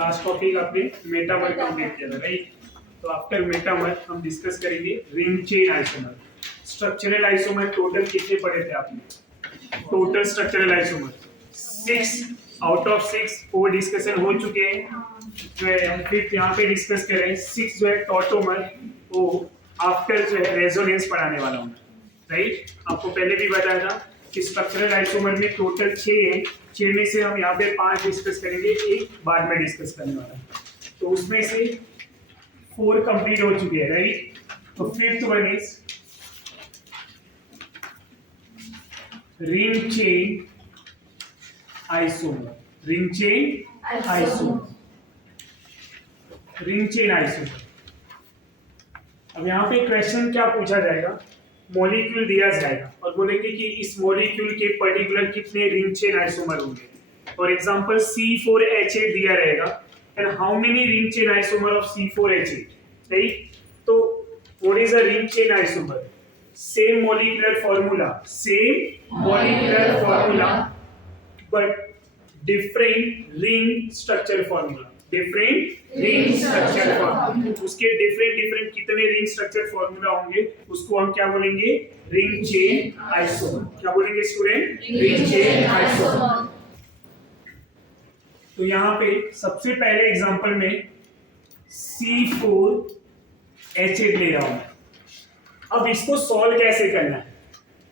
Last topic आपने metamer complete किया था, राइट? तो आफ्टर मेटामर हम डिस्कस करेंगे ring chain isomer. Structural isomer total कितने पढ़े थे आपने? Total structural isomer 6 out of 6 4 discussion हो चुके हैं। जो है हम फिर यहाँ पे डिस्कस करें 6 जो है टॉटोमर, वो आफ्टर जो है रेजोनेंस पढ़ाने वाला हूँ, राइट? आपको पहले भी बताया था कि स्ट्रक्चरल आइसोमर में टोटल 6 हैं। 6 में से हम यहाँ पे 5 डिस्कस करेंगे, एक बाद में डिस्कस करने वाला है। तो उसमें से 4 कंप्लीट हो चुके हैं, राइट? तो fifth one is ring chain isomer. Ring chain isomer, ring chain isomer. अब यहाँ पे क्वेश्चन क्या पूछा जाएगा? मॉलिक्यूल दिया जाएगा और बोलेंगे कि इस मॉलिक्यूल के पर्टिकुलर कितने रिंग चेन आइसोमर होंगे। फॉर एग्जांपल C4H8 दिया रहेगा and how many ring chain isomer of C4H8, right? तो what is a ring chain isomer? Same molecular formula but different ring structure formula. Different ring structure formula, उसके different कितने ring structure formula होंगे, उसको हम क्या बोलेंगे? Ring chain isomer. क्या बोलेंगे स्टूडेंट? Ring chain isomer. तो यहाँ पे सबसे पहले एग्जांपल में C4H8 ले रहा हूं। अब इसको सॉल्व कैसे करना है?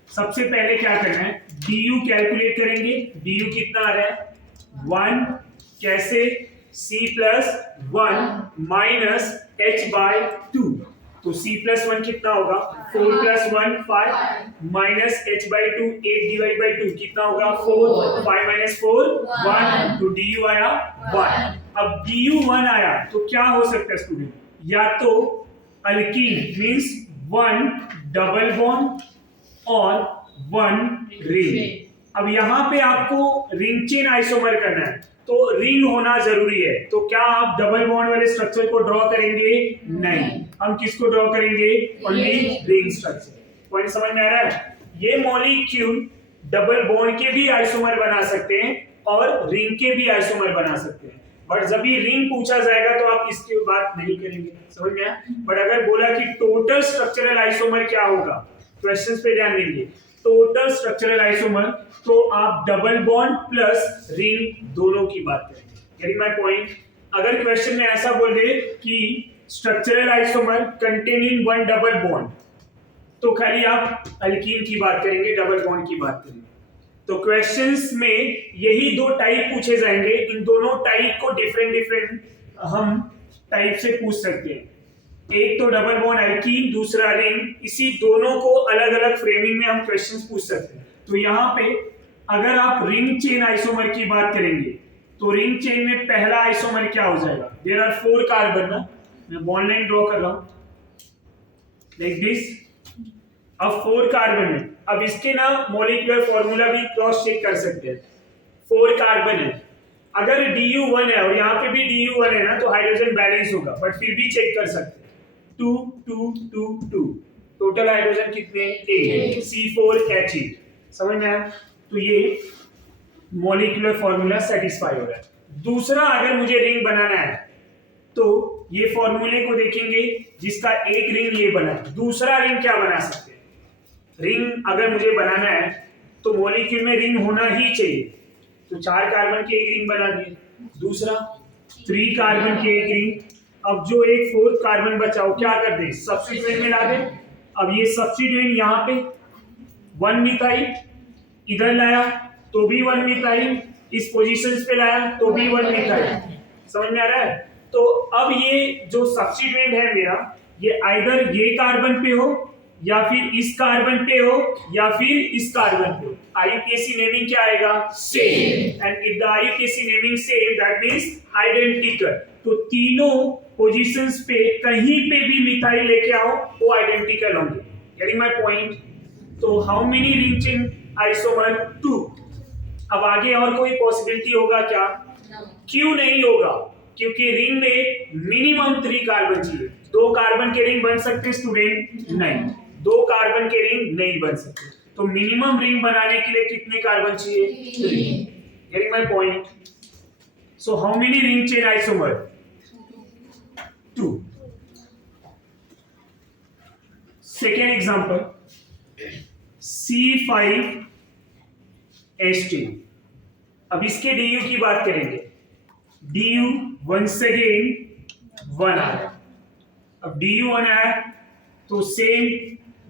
सबसे पहले क्या करना है? du कैलकुलेट करेंगे। du कितना आ रहा है? 1। कैसे? C+1 minus H/2। तो C+1 कितना होगा? 4+1 5 माइनस H/2 8/2 कितना होगा? 4। 5 माइनस 4 1। तो du आया 1। अब du 1 आया तो क्या हो सकता है स्टूडेंट? या तो अल्कीन मींस 1 डबल बॉन्ड और 1 रिंग। अब यहाँ पे आपको रिंग चेन आइसोमर करना है तो रिंग होना जरूरी है। तो क्या आप डबल बॉन्ड वाले स्ट्रक्चर को ड्रॉ करेंगे? नहीं, हम किसको ड्रॉ करेंगे? Only ring structure. पॉइंट समझ में आ रहा है? ये मॉलिक्यूल डबल बॉन्ड के भी आइसोमर बना सकते हैं और रिंग के भी आइसोमर बना सकते हैं, बट जब भी रिंग पूछा जाएगा तो आप इसकी बात नहीं करेंगे। समझ में आया? बट अगर बोला कि टोटल स्ट्रक्चरल आइसोमर क्या होगा, क्वेश्चंस पे ध्यान देंगे। टोटल स्ट्रक्चरल आइसोमर तो आप डबल बॉन्ड प्लस रिंग दोनों की बात करेंगे। Getting my point? अगर क्वेश्चन में ऐसा बोल दे कि structural isomer containing 1 double bond, तो खाली आप अल्कीन की बात करेंगे, डबल बॉन्ड की बात करेंगे। तो क्वेश्चंस में यही 2 टाइप पूछे जाएंगे। इन दोनों टाइप को डिफरेंट हम टाइप से पूछ सकते हैं। एक तो डबल बॉन्ड अल्कीन, दूसरा रिंग। इसी दोनों को अलग अलग फ्रेमिंग में हम क्वेश्चंस पूछ सकते हैं। तो यहाँ पे अगर आप रिंग चेन आइसोमर की बात करेंगे तो रिंग चेन में पहला आइसोमर क्या हो जाएगा? देयर आर 4 कार्बन ना, मैं बॉन्ड लाइन ड्रॉ कर रहा हूं लाइक दिस। अब 4 कार्बन है। अब इसके ना मॉलिक्यूलर फॉर्मूला भी क्रॉस चेक कर सकते हैं। 4 कार्बन है, अगर du 1 है और यहाँ पे भी du 1 है ना, तो हाइड्रोजन बैलेंस होगा, बट फिर भी चेक कर सकते हैं। 2 2 2 2 टोटल हाइड्रोजन कितने? 8। C4H8। समझ में आया? तो ये मॉलिक्यूलर फॉर्मूला सेटिस्फाई हो रहा है। दूसरा, अगर मुझे रिंग बनाना है तो ये फॉर्मूले को देखेंगे, जिसका एक रिंग ये बना, दूसरा रिंग क्या बना सकते हैं? रिंग अगर मुझे बनाना है तो मॉलिक्यूल में रिंग होना ही चाहिए। तो 4 कार्बन के एक रिंग बना दिए, दूसरा 3 कार्बन के एक रिंग। अब जो एक 4th कार्बन बचा वो क्या कर दे? सब्स्टिट्यूएंट में ला दे। अब ये सब्स्टिट्यूएंट यहाँ पे 1 मिथाइल, इधर लाया तो भी 1 मिथाइल, इस पोजीशंस पे लाया तो भी 1 मिथाइल। समझ में आ रहा है? तो अब ये जो सब्स्टिट्यूएंट है मेरा, ये आइदर ये कार्बन पे हो या फिर इस कार्बन पे हो या फिर इस कार्बन पे हो। IUPAC नेमिंग क्या आएगा? Same. And if the IUPAC naming same that means identical. तो तीनों पोजीशंस पे कहीं पे भी मिथाइल लेके आओ वो आइडेंटिकल होंगे। Getting my point? तो how many ring chain isomer? 2। अब आगे और कोई पॉसिबिलिटी होगा क्या? क्यों नहीं होगा? क्योंकि रिंग में मिनिमम 3 कार्बन चाहिए। 2 कार्बन के रिंग बन सकते स्टूडेंट? नहीं, 2 कार्बन के रिंग नहीं बन सकते। तो मिनिमम रिंग बनाने के लिए कितने कार्बन चाहिए? 3। Getting my point? So how many ring chain isomer? 2. Second example, C5H10. अब इसके DU की बात करेंगे. DU once again 1 आ रहा है. अब DU 1 आया तो सेम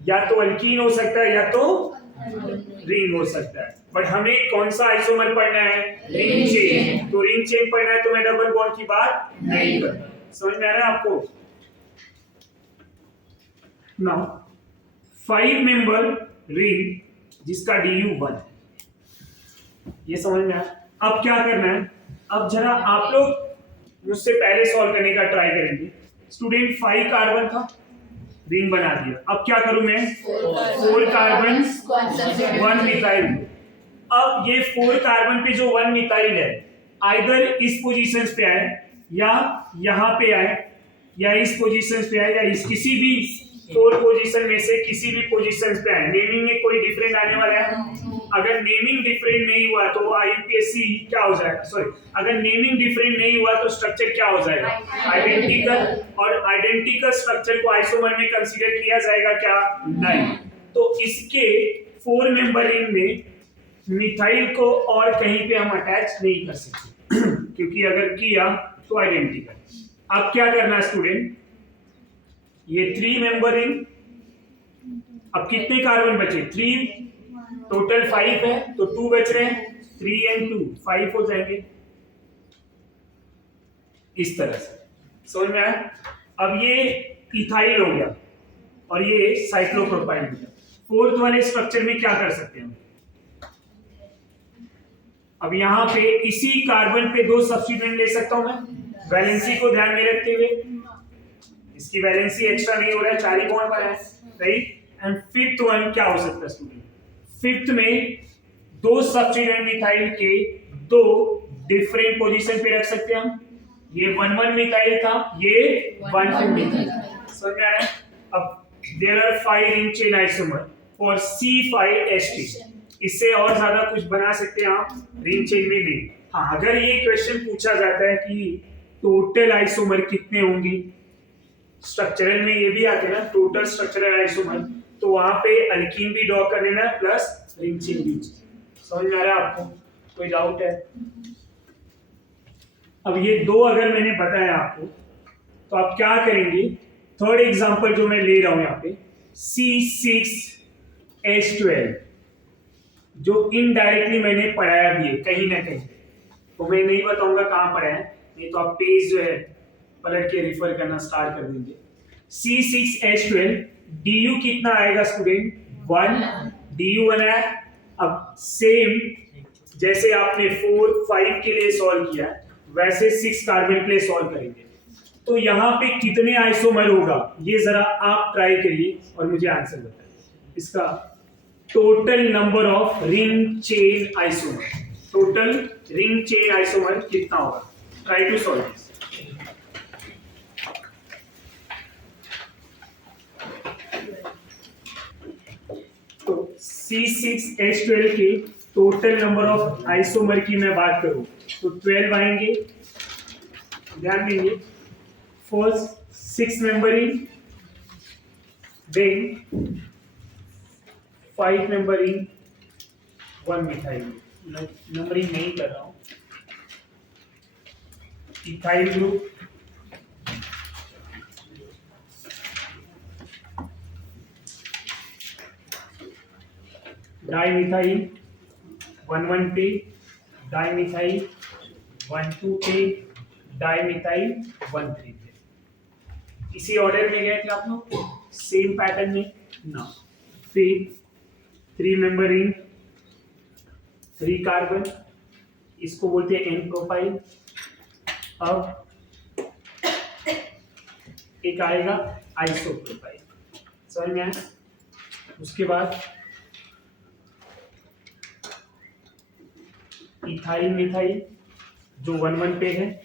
या तो अल्कीन हो सकता है या तो रिंग हो सकता है. बट हमें कौन सा आइसोमर पढ़ना है? Ring chain. तो रिंग चेन पढ़ना है तो मैं डबल बॉन्ड की बात नहीं करता. समझ में आ रहा है आपको? नाउ 5 मेंबर रिंग जिसका DU 1. ये समझ में आया? अब क्या करना है? अब जरा आप लोग मुझसे पहले सॉल्व करने का ट्राई करेंगे. स्टूडेंट 5 कार्बन था, रिंग बना दिया. अब क्या करूं मैं? 4 कार्बन 1 मिथाइल. अब ये 4 कार्बन पे जो 1 मिथाइल है आइदर इस पोजीशन पे आए या यहाँ पे आए या इस पोजीशन पे आए या इस किसी भी 4 पोजीशन में से किसी भी पोजीशन पे आए. नेमिंग में कोई डिफरेंट आने वाला है? अगर नेमिंग डिफरेंट नहीं हुआ तो IUPAC क्या हो जाएगा? सॉरी, अगर नेमिंग डिफरेंट नहीं हुआ तो स्ट्रक्चर क्या हो जाएगा? आइडेंटिकल. और आइडेंटिकल स्ट्रक्चर को आइसोमर में कंसीडर किया जाएगा क्या? नहीं. तो इसके 4 मेंबर रिंग में मिथाइल को और कहीं पे हम अटैच नहीं कर सकते क्योंकि अगर किया तो आइडेंटिकल. अब क्या करना है स्टूडेंट? ये 3 मेंबर रिंग. अब कितने कार्बन बचे? 3. टोटल 5 है तो 2 बच रहे हैं. 3 and 2 5 हो जाएंगे इस तरह से. समझ में आया? अब ये इथाइल हो गया और ये साइक्लोप्रोपाइल हो गया. 4th वाले स्ट्रक्चर में क्या कर सकते हैं? अब यहाँ पे इसी कार्बन पे 2 सब्स्टिट्यूएंट ले सकता हूं मैं, वैलेंसी को ध्यान में रखते हुए. इसकी वैलेंसी एक्स्ट्रा नहीं हो रहा है, 4 ही बॉन्ड पर है, राइट. एंड 5th वन क्या हो सकता है स्टूडेंट? 5th में 2 सब्स्टिट्यूएंट मिथाइल के 2 डिफरेंट पोजीशन पे रख सकते हैं हम. ये 1,1 मिथाइल था, ये 1,2 मिथाइल. समझ में आ रहा है? अब there are 5 ring chain isomer for C5H10. इससे और ज्यादा कुछ बना सकते हैं आप, रिंग चेन में नहीं. हाँ, अगर ये क्वेश्चन पूछा जाता है कि टोटल आइसोमर कितने होंगे, स्ट्रक्चरल में ये भी आते हैं ना टोटल स्ट्रक्चरल आइसोमर, तो वहां पे अल्कीन भी ड्रॉ कर लेना प्लस रिंग चेन भी. समझ में आ रहा है आपको? कोई डाउट है? अब ये 2 अगर मैंने बताया आपको तो आप क्या करेंगे? थर्ड एग्जांपल जो मैं ले रहा हूं यहाँ पे C6H12 जो इनडायरेक्टली मैंने पढ़ाया भी है कहीं ना कहीं, तो मैं नहीं बताऊंगा कहां पढ़ा है, नहीं तो आप पेज जो है पलट के रिफर करना स्टार्ट कर देंगे. C6H12 DU कितना आएगा स्टूडेंट? 1. DU 1 है. अब सेम जैसे आपने 4 5 के लिए सॉल्व किया वैसे 6 कार्बन के लिए सॉल्व करेंगे. तो यहाँ पे कितने आइसोमर होगा ये जरा आप ट्राई करिए और मुझे आंसर बताइए. इसका total number of ring chain isomer, total ring chain isomer कितना होगा? Try to solve this. तो C6H12 के टोटल नंबर ऑफ आइसोमर की मैं बात करूं तो 12 आएंगे. ध्यान देंगे. First 6 member ring, then 5 member ring, 1 methyl. Numbering नहीं कर रहा हूं. इथाइल ग्रुप, डाइमिथाइल 1,1 पे, डाइमिथाइल 1,2 पे, डाइमिथाइल 1,3 पे. इसी ऑर्डर में गए थे आप लोग, सेम पैटर्न में ना. फिर 3 मेंबर रिंग, 3 कार्बन, इसको बोलते हैं एन प्रोफाइल. अब एक आएगा आइसो प्रोफाइल. समझ में आया? उसके बाद इथाइल मिथाइल जो 1,1 पे है,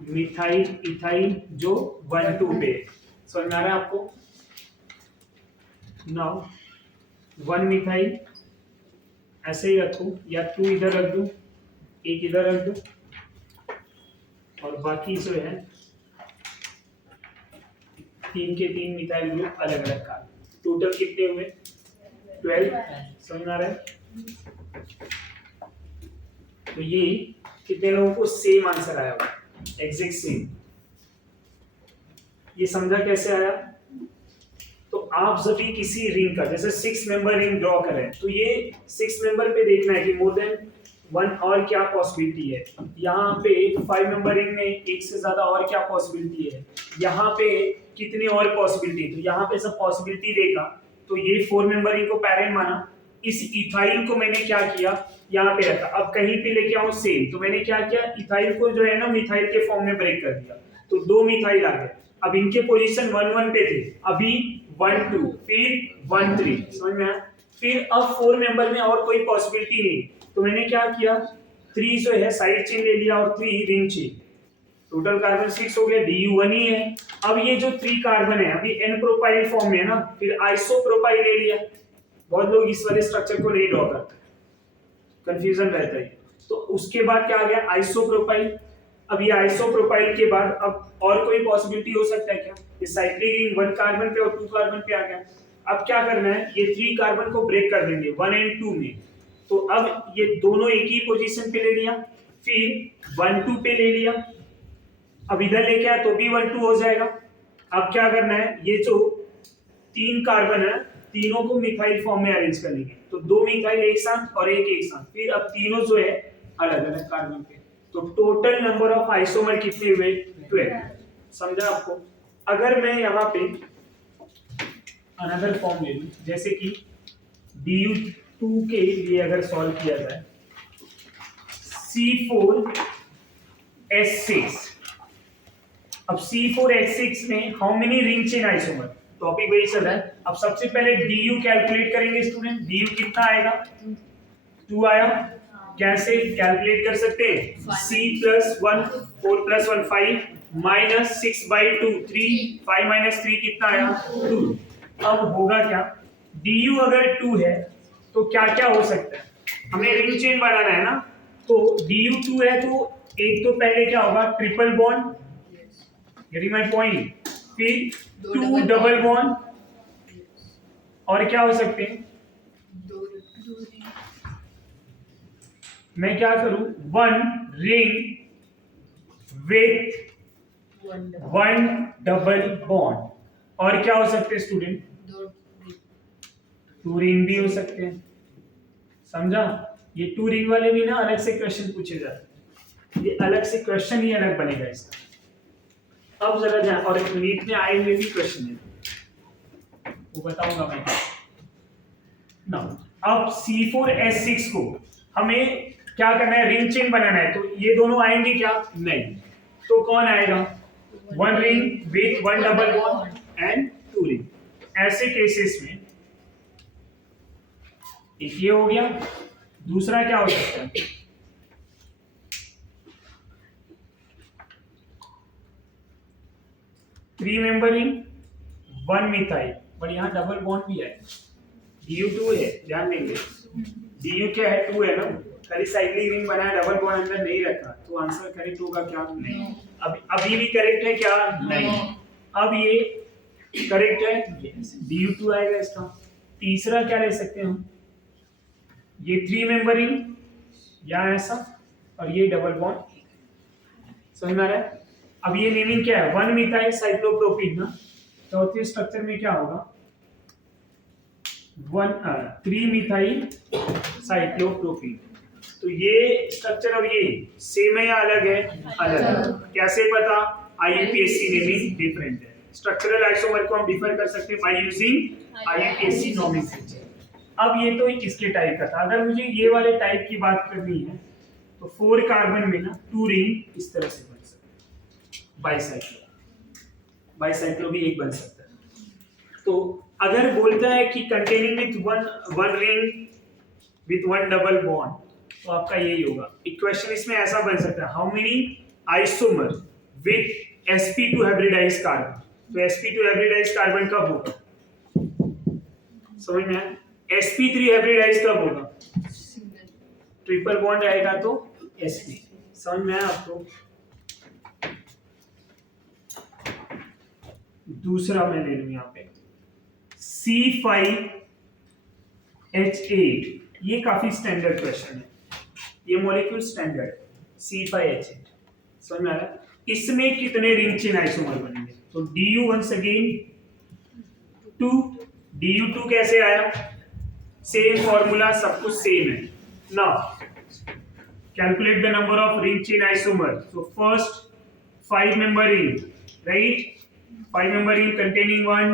मिथाइल इथाइल जो 1,2 पे है. समझ में आ रहा है आपको? नाउ 1 मिथाइल ऐसे ही रखूं या 2 इधर रख दूं, एक इधर रख दूं, और बाकी जो है 3 के 3 मिथाइल ग्रुप अलग अलग का। टोटल कितने हुए? 12। समझ आ रहा है? तो ये कितने लोगों को सेम आंसर आया होगा, एग्जैक्ट सेम। ये समझा कैसे आया? तो आप जब भी किसी रिंग का जैसे 6 मेंबर रिंग ड्रॉ करें तो ये 6 मेंबर पे देखना है कि मोर देन 1 और क्या पॉसिबिलिटी है। यहाँ पे 5 मेंबर रिंग में एक से ज्यादा और क्या पॉसिबिलिटी है, यहाँ पे कितनी और पॉसिबिलिटी। तो यहाँ पे सब पॉसिबिलिटी देखा, तो ये 4 मेंबर रिंग को पैरेंट माना। इस इथाइल को मैंने क्या किया, यहाँ पे रखा। अब कहीं पे लेके आऊं सेम, तो मैंने क्या किया, इथाइल को जो है ना मिथाइल के फॉर्म में ब्रेक कर दिया, तो 2 मिथाइल आ गए। अब इनके पोजीशन 1 1 पे थे, अभी 1 2, फिर 1 3। समझ में आया? फिर अब 4 मेंबर में और कोई पॉसिबिलिटी नहीं, तो मैंने क्या किया, 3 जो है साइड चेन ले लिया और 3 रिंग चेन। टोटल कार्बन 6 हो गया, DU 1 ही है। अब ये जो 3 कार्बन है अभी n प्रोपाइल फॉर्म में है ना, फिर आइसोप्रोपाइल ले लिया। बहुत लोग इस वाले स्ट्रक्चर को नहीं ड्रॉ करते, कंफ्यूजन रहता है। तो उसके बाद क्या आ गया, आइसोप्रोपाइल। अब ये आइसोप्रोपाइल के बाद अब और कोई पॉसिबिलिटी हो सकता है क्या, ये साइक्लिक रिंग 1 कार्बन पे और 2 कार्बन पे आ गया। अब क्या करना है, ये 3 कार्बन को ब्रेक कर देंगे 1 और 2 में। तो अब ये दोनों एक ही पोजीशन पे ले लिया, फिर 1 2 पे ले लिया, अब इधर लेके आया तो भी 1 2 हो जाएगा। अब क्या करना है, ये जो 3 कार्बन है तीनों को मिथाइल फॉर्म में अरेंज कर लेंगे, तो 2 मिथाइल एक साथ और एक साथ। फिर अब तीनों जो है अलग अलग कार्बन पे, तो टोटल नंबर ऑफ आइसोमर कितने हुए, 12। समझा आपको? अगर मैं यहाँ पे अनदर फॉर्म ले लूं, जैसे कि Du2 के लिए अगर सॉल्व किया जाए, C4H6। अब C4H6 में how many ring chain isomer, topic वही चल रहा है। अब सबसे पहले DU कैलकुलेट करेंगे स्टूडेंट। DU कितना आएगा, 2 आया। कैसे कैलकुलेट कर सकते हैं, C+1 4+1 5 -6/2 3 5 - 3 कितना आया, 2। अब होगा क्या, DU अगर 2 है तो क्या क्या हो सकता है, हमें रिंग चेन बनाना है ना। तो DU 2 है तो एक तो पहले क्या होगा, triple bond, getting my point. फिर 2 डबल बॉन्ड, और क्या हो सकते हैं, मैं क्या करूं, 1 रिंग विथ 1 डबल बॉन्ड, और क्या हो सकते हैं स्टूडेंट, 2 रिंग भी हो सकते हैं। समझा? ये 2 रिंग वाले भी ना अलग से क्वेश्चन पूछे जाते हैं, ये अलग से क्वेश्चन ही अलग बनेगा इसका। अब जरा ध्यान, और नीट में आए हुए भी क्वेश्चन है वो बताऊंगा मैं ना। अब C4H6 को हमें क्या करना है, रिंग चेन बनाना है, तो ये दोनों आएंगे क्या, नहीं। तो कौन आएगा, 1 ring with 1 double bond and 2 ring. ऐसे केसेस में एक ये हो गया, दूसरा क्या हो सकता है, 3 मेंबर रिंग 1 मिथाइल, बट यहाँ डबल बॉन्ड भी है, DU2 है, ध्यान देंगे। DU क्या है, 2 है ना, खाली साइक्लिक रिंग बनाया, डबल बॉन्ड अंदर नहीं रखा, तो आंसर करेक्ट होगा क्या, नहीं। अभी भी करेक्ट है क्या, नहीं। अब ये करेक्ट है, DU2 आएगा इसका। तीसरा क्या ले सकते हैं हम, ये 3 मेंबर रिंग या ऐसा, और ये डबल बॉन्ड। समझ में आ रहा है? अब ये नेमिंग क्या है, 1 मिथाइल साइक्लोप्रोपीन ना, चौथे स्ट्रक्चर में क्या होगा, 3 मिथाइल साइक्लोप्रोपीन। तो ये स्ट्रक्चर और ये सेम है या अलग है, अलग। कैसे पता, IUPAC नेमिंग डिफरेंट है। स्ट्रक्चरल आइसोमर को हम डिफर कर सकते हैं बाय यूजिंग IUPAC नोमेनक्लेचर। अब ये तो इसके टाइप का था, अगर मुझे ये वाले टाइप की बात करनी है तो 4 कार्बन में ना 2 रिंग इस तरह से बन सकते हैं, बाइसाइक्लो भी एक बन सकता है। तो अगर बोलता है कि containing with one ring with 1 double bond, तो आपका यही होगा। एक क्वेश्चन इसमें ऐसा बन सकता है, how many isomer with sp2 hybridised carbon. तो sp2 हाइब्रिडाइज्ड कार्बन कब होगा, समझ में आया? sp3 हाइब्रिडाइज्ड कब होगा, ट्रिपल बॉन्ड आएगा तो sp। समझ में आया आपको? दूसरा मैं ले लूं यहाँ पे C5H8। ये काफी स्टैंडर्ड क्वेश्चन है, ये मॉलिक्यूल स्टैंडर्ड C5H8। समझ में आ रहा है? इसमें कितने रिंग चेन आइसोमर बनेंगे? तो Du वंस अगेन 2, Du2 कैसे आया? सेम फॉर्मूला, सब कुछ सेम है। Now calculate the number of ring chain isomer. So first 5 member ring, right? 5 member ring containing one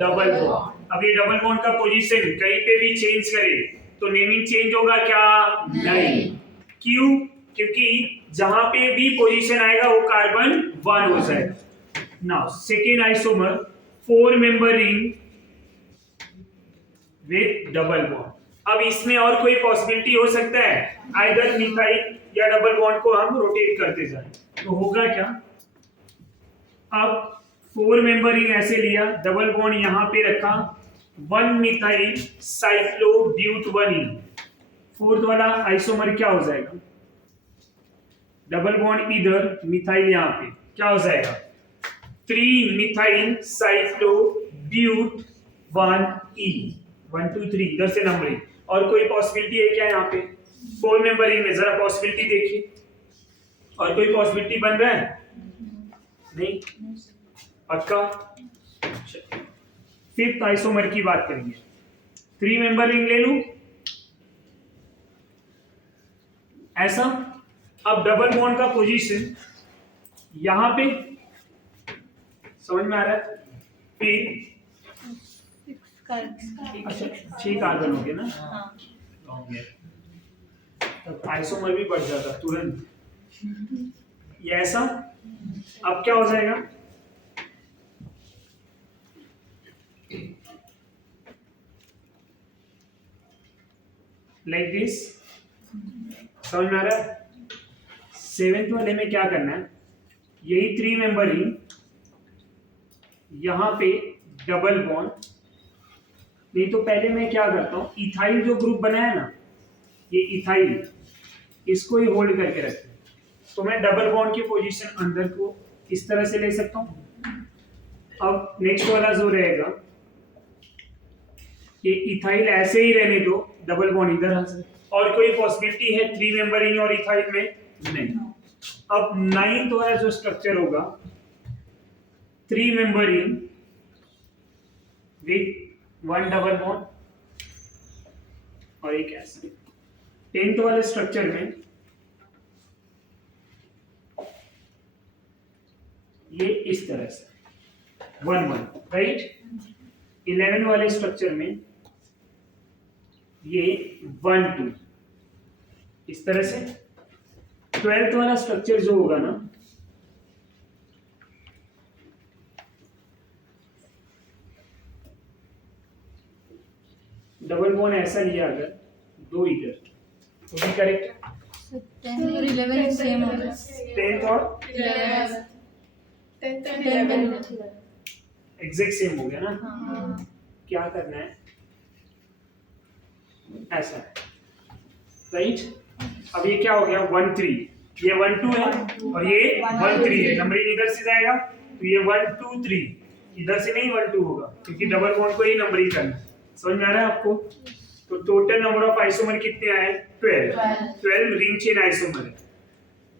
double bond. अब ये डबल बॉन्ड का पोजीशन कहीं पे भी चेंज करे तो नेमिंग चेंज होगा क्या? नहीं। क्यों? क्योंकि जहां पे भी पोजीशन आएगा वो कार्बन 1 हो जाएगा। Now second isomer 4 member ring with double bond. अब इसमें और कोई पॉसिबिलिटी हो सकता है, आइदर मिथाइल या डबल बॉन्ड को हम रोटेट करते जाएं, तो होगा क्या? अब 4 member रिंग ऐसे लिया, डबल बॉन्ड यहां पे रखा, 1 मिथाइल साइक्लोब्यूट-1-इन। फोर्थ वाला आइसोमर क्या हो जाएगा? डबल बॉन्ड इधर, मिथाइल यहां पे, क्या हो जाएगा? 3 मिथाइल साइक्लोब्यूट-1-इन। 1 2 3 इधर से नंबरिंग। और कोई पॉसिबिलिटी है क्या यहाँ पे? 4 member रिंग में जरा पॉसिबिलिटी देखिए, और कोई पॉसिबिलिटी बन रहा है? नहीं, पक्का? फिफ्थ आइसोमर की बात करेंगे, 3 member रिंग ले लूं ऐसा। अब डबल बॉन्ड का पोजीशन यहां पे, समझ में आ रहा है? फिर अच्छा 6 कार्बन हो गए ना? हाँ। तब आइसोमर भी बढ़ जाता तुरंत, ये ऐसा। अब क्या हो जाएगा? Like this. समझ में आ रहा है? 7th वाले में क्या करना है? यही 3 member रिंग, यहां पे डबल बॉन्ड। नहीं तो पहले मैं क्या करता हूं, इथाइल जो ग्रुप बनाया ना, ये इथाइल, इसको ही होल्ड करके रखते हैं। तो मैं डबल बॉन्ड की पोजीशन अंदर को इस तरह से ले सकता हूं। अब नेक्स्ट वाला जो रहेगा, ये इथाइल ऐसे ही रहने दो, डबल बॉन्ड इधर आ जाए। और कोई पॉसिबिलिटी है 3 member रिंग और इथाइल में? नहीं। अब 9th वाला जो स्ट्रक्चर होगा, 3 member ring with 1 double bond और एक ऐसा। 10th वाले स्ट्रक्चर में ये इस तरह से 1 1, राइट? 11 वाले स्ट्रक्चर में ये 1 2 इस तरह से। 12th वाला स्ट्रक्चर जो होगा ना, डबल बॉन्ड ऐसा लिया अगर, 2 इधर, तो भी करेक्ट है। 10 और 11 सेम हो गया। 10th और 10 एग्जैक्ट सेम हो गया ना? हाँ। क्या करना है? ऐसा, राइट? अब ये क्या हो गया? 1 3, ये 1 2 है और ये 1 3 है। नंबरिंग इधर से जाएगा तो ये 1 2 3, इधर से नहीं 1 2 होगा, क्योंकि डबल बॉन्ड को ही नंबरिंग करना है। समझ में आ रहा है आपको? तो टोटल नंबर ऑफ आइसोमर कितने आए? 12 रिंग चेन आइसोमर है।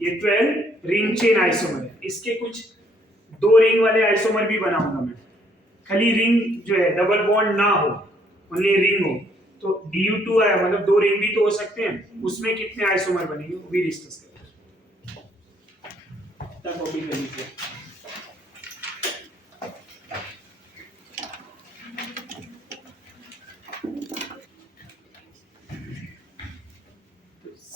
ये 12 रिंग चेन आइसोमर है। इसके कुछ 2 रिंग वाले आइसोमर भी बनाऊंगा मैं, खाली रिंग जो है डबल बॉन्ड ना हो, ओनली रिंग हो। तो Du2 आया, मतलब 2 रिंग भी तो हो सकते हैं, उसमें कितने आइसोमर बनेंगे वो भी डिस्कस करेंगे। तब कॉपी कर लीजिए।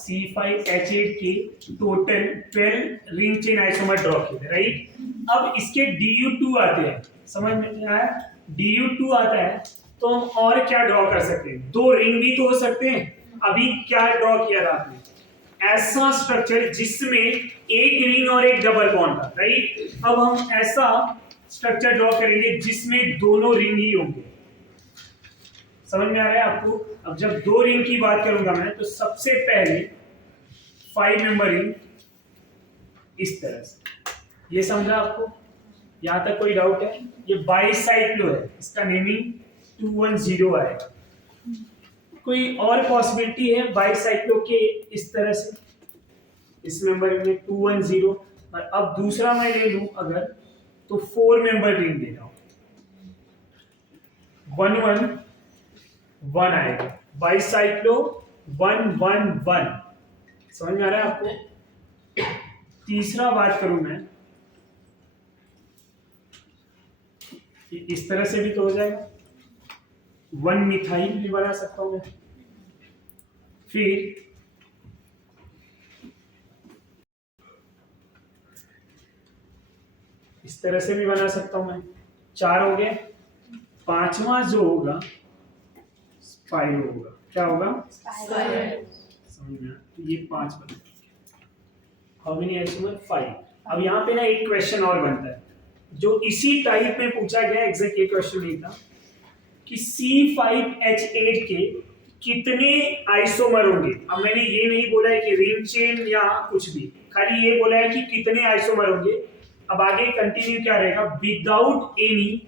C5H8 के total 12 ring chain isomer draw किए, राइट? अब इसके Du2 आते हैं, समझ में आया? Du2 आता है तो हम और क्या ड्रॉ कर सकते हैं? 2 रिंग भी तो हो सकते हैं। अभी क्या ड्रॉ किया था आपने? ऐसा स्ट्रक्चर जिसमें एक रिंग और एक डबल बॉन्ड था, राइट? अब हम ऐसा स्ट्रक्चर ड्रॉ करेंगे जिसमें दोनों रिंग ही होंगे। समझ में आ रहा है आपको? अब जब 2 रिंग की बात करूंगा मैं, तो सबसे पहले 5 मेंबर रिंग इस तरह से। ये समझा आपको? यहाँ तक कोई डाउट है? ये बाइसाइक्लो है, इसका नेमिंग 210 आएगा। कोई और पॉसिबिलिटी है बाइसाइक्लो के इस तरह से, इस मेंबर में 210, और अब दूसरा मैं ले लूं अगर, तो 4 मेंबर रिंग ले रहा हूं, 111 आएगा, बाइसाइक्लो 111। समझ में आ रहा है आपको? तीसरा बात करूं मैं, इस तरह से भी तो हो जाएगा, 1 मिथाइल भी बना सकता हूं मैं। फिर इस तरह से भी बना सकता हूं मैं। 4 हो गए। पांचवा जो होगा स्पाइरो होगा। क्या होगा? समझ में? तो ये 5 बने। How many isomer? 5। अब यहाँ पे ना एक क्वेश्चन और बनता है जो इसी टाइप में पूछा गया, एग्जैक्ट ये क्वेश्चन नहीं था कि C5H8 के कितने आइसोमर होंगे। अब मैंने ये नहीं बोला है कि रिंग चेन या कुछ भी, खाली ये बोला है कि कितने आइसोमर होंगे। अब आगे कंटिन्यू क्या रहेगा? विदाउट एनी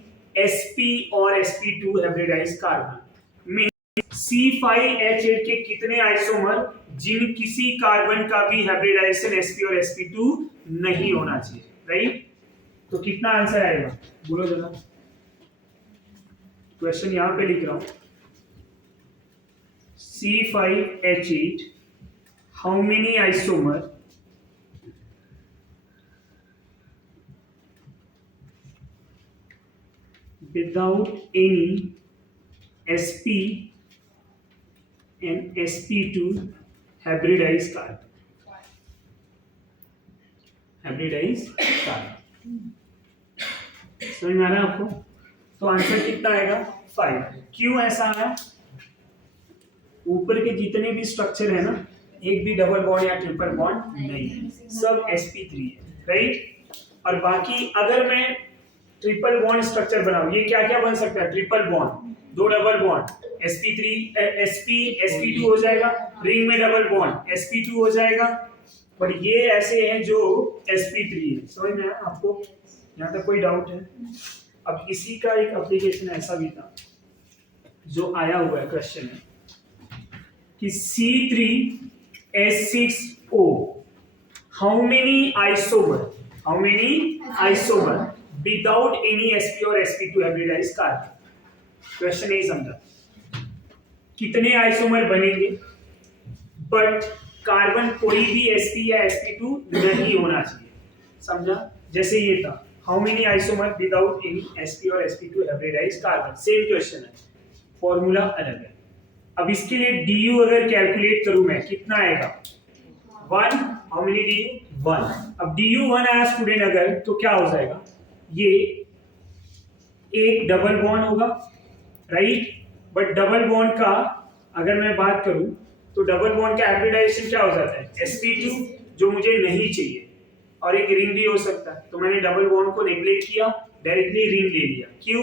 sp और sp2 हाइब्रिडाइज्ड कार्बन में C5H8 के कितने आइसोमर जिन किसी कार्बन का भी हाइब्रिडाइजेशन sp और sp2 नहीं होना चाहिए, राइट? तो कितना आंसर आएगा बोलो जरा। क्वेश्चन यहां पे लिख रहा हूं, C5H8 how many isomer without any sp and sp2 hybridized carbon, hybridized carbon। समझ में आ रहा है आपको? तो आंसर कितना आएगा? 5। क्यों ऐसा है? ऊपर के जितने भी स्ट्रक्चर है ना, एक भी डबल बॉन्ड या ट्रिपल बॉन्ड नहीं है, सब sp3 है, राइट? और बाकी अगर मैं ट्रिपल बॉन्ड स्ट्रक्चर बनाऊं, ये क्या क्या बन सकता है? Triple bond, 2 double bond, sp3 sp sp2 हो जाएगा, रिंग में डबल बॉन्ड sp2 हो जाएगा, पर ये ऐसे हैं जो sp3 है। समझ में आया आपको? यहाँ तक कोई डाउट है? अब इसी का एक एप्लीकेशन ऐसा भी था जो आया हुआ है क्वेश्चन में कि C3H6O how many isomer without any sp और sp2 हाइब्रिडाइज्ड कार्बन। क्वेश्चन नहीं समझा? कितने आइसोमर बनेंगे बट कार्बन कोई भी sp या sp2 नहीं होना चाहिए। समझा? जैसे ये था, how many isomer without any sp और sp2 hybridised carbon. Same question है, फॉर्मूला अलग है। अब इसके लिए du अगर कैलकुलेट करूं मैं, कितना आएगा? 1। How many du? 1। अब du 1 आया स्टूडेंट अगर, तो क्या हो जाएगा? ये एक डबल बॉन्ड होगा, राइट? बट डबल बॉन्ड का अगर मैं बात करूं तो डबल बॉन्ड का हाइब्रिडाइजेशन क्या हो जाता है? sp2 जो मुझे नहीं चाहिए, और एक रिंग भी हो सकता है। तो मैंने डबल बॉन्ड को नेग्लेक्ट किया, डायरेक्टली रिंग ले लिया। क्यों?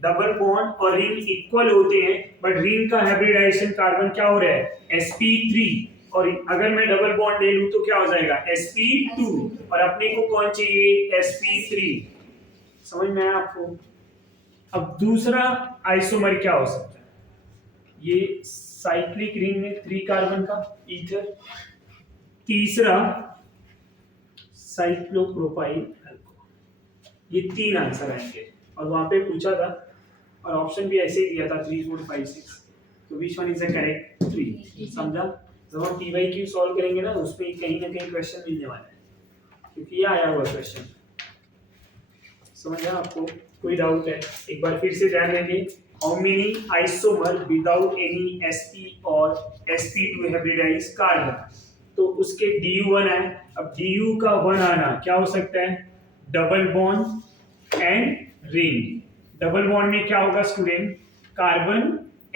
डबल बॉन्ड और रिंग इक्वल होते हैं, बट रिंग का हाइब्रिडाइजेशन कार्बन क्या हो रहा है? sp3। और अगर मैं डबल बॉन्ड ले लूं तो क्या हो जाएगा? sp2। और अपने को कौन चाहिए? sp3। समझ में आया आपको? अब दूसरा आइसोमर क्या हो सकता है? ये साइक्लिक रिंग में 3 कार्बन का ईथर। तीसरा साइक्लोप्रोपाइल अल्कोहल। ये 3 आंसर आएंगे, और वहां पे पूछा था और ऑप्शन भी ऐसे ही दिया था 3 4 5 6। तो which one is the correct? 3। समझा? जब हम PYQ सॉल्व करेंगे ना, उसमें कहीं ना कहीं क्वेश्चन मिलने वाला है, क्योंकि ये आया हुआ क्वेश्चन। समझा आपको? कोई डाउट है? एक बार फिर से ध्यान देंगे, how many isomer without any sp और sp2 हाइब्रिडाइज्ड कार्बन। तो उसके du1 है। अब du का 1 आना क्या हो सकता है? Double bond and ring. Double bond में क्या होगा स्टूडेंट? कार्बन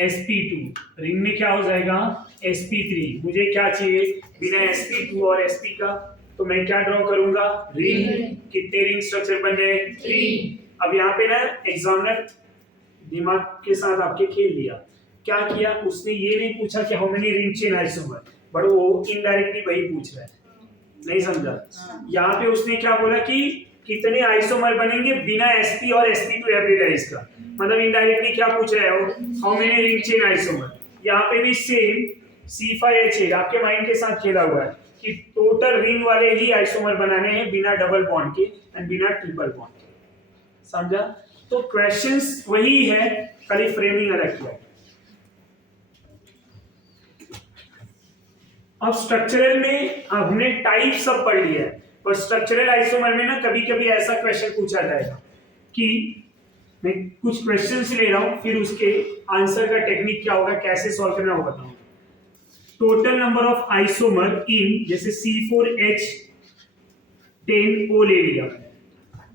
sp2, रिंग में क्या हो जाएगा? sp3। मुझे क्या चाहिए? बिना sp2 और sp का, तो मैं क्या ड्रॉ करूंगा? रिंग। कितने रिंग स्ट्रक्चर बन गए? 3। अब यहाँ पे ना एग्जामिनर दिमाग के साथ आपके खेल लिया। क्या किया उसने? ये नहीं पूछा कि how many ring chain isomer, but वो इनडायरेक्टली वही पूछ रहा है, नहीं समझा? यहाँ पे उसने क्या बोला कि कितने आइसोमर बनेंगे बिना sp और sp2 हाइब्रिडाइज का, मतलब इनडायरेक्टली क्या पूछ रहा है वो, how many ring chain isomer. यहाँ पे भी सेम C5H8 आपके माइंड के साथ खेला हुआ है कि टोटल रिंग वाले ही आइसोमर बनाने हैं बिना डबल बॉन्ड के एंड बिना ट्रिपल बॉन्ड के, समझा? तो क्वेश्चंस वही है, खाली फ्रेमिंग अलग किया है। अब स्ट्रक्चरल में हमने टाइप सब पढ़ लिया है, और स्ट्रक्चरल आइसोमर में ना कभी कभी ऐसा क्वेश्चन पूछा जाएगा कि मैं कुछ क्वेश्चंस ले रहा हूं, फिर उसके आंसर का टेक्निक क्या होगा, कैसे सॉल्व करना होगा बताऊंगा। टोटल नंबर ऑफ आइसोमर इन, जैसे C4H10O ले लिया,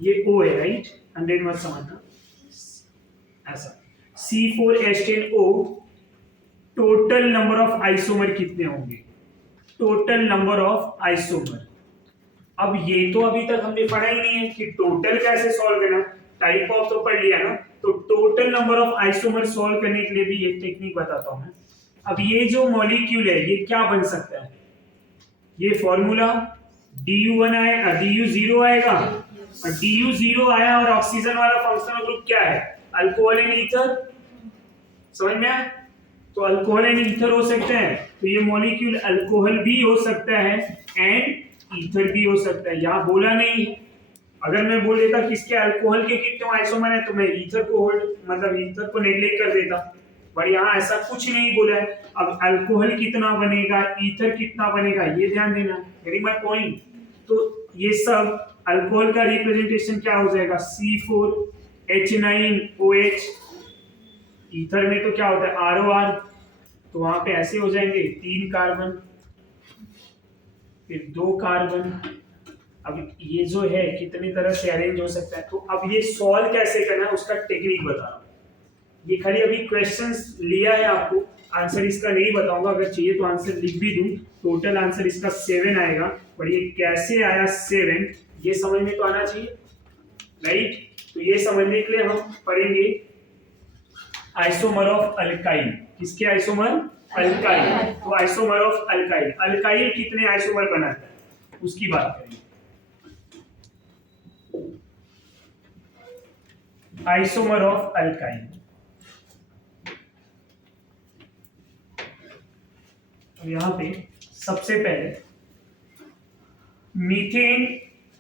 ये O है राइट, 100 मत समझना ऐसा। C4H10O total number of isomer कितने होंगे, टोटल नंबर ऑफ आइसोमर। अब ये तो अभी तक हमने पढ़ा ही नहीं है कि टोटल कैसे सॉल्व करना, टाइप ऑफ तो पढ़ लिया ना, तो total number of isomer solve करने के लिए भी एक टेक्निक बताता हूं मैं। अब ये जो मॉलिक्यूल है ये क्या बन सकता है, ये फॉर्मूला Du1 आएगा, Du0 आएगा, और Du0 आया और ऑक्सीजन वाला फंक्शनल ग्रुप क्या है, अल्कोहल एंड ईथर, समझ में आया? तो अल्कोहल एंड ईथर हो सकते हैं, तो ये मॉलिक्यूल अल्कोहल भी हो सकता है एंड ईथर भी हो सकता है, यहाँ बोला नहीं है। अगर मैं बोल देता किसके अल्कोहल के कितने आइसोमर है तो मैं ईथर को होल्ड, मतलब ईथर को नेग्लेक्ट कर देता, पर यहाँ ऐसा कुछ नहीं बोला है। अब अल्कोहल कितना बनेगा, ईथर कितना बनेगा, ये ध्यान देना, गेटिंग माय पॉइंट? तो ये सब अल्कोहल का रिप्रेजेंटेशन क्या हो जाएगा, C4H9OH, ईथर में तो क्या होता है ROR, तो वहां पे ऐसे हो जाएंगे 3 कार्बन फिर 2 कार्बन। अब ये जो है कितनी तरह से अरेंज हो सकता है, तो अब ये सॉल्व कैसे करना है उसका टेक्निक बता रहा हूं। ये खाली अभी क्वेश्चंस लिया है, आपको आंसर इसका नहीं बताऊंगा, अगर चाहिए तो आंसर लिख भी दूं। टोटल आंसर इसका 7 आएगा, पर ये कैसे आया 7 ये समझ में तो आना चाहिए राइट। तो ये समझने के लिए हम पढ़ेंगे आइसोमर ऑफ अल्काइल। किसके आइसोमर, अल्काइल। तो आइसोमर ऑफ अल्काइल, अल्काइल कितने आइसोमर बनाता है उसकी बात करेंगे। आइसोमर ऑफ अल्काइल, तो यहां पे सबसे पहले मीथेन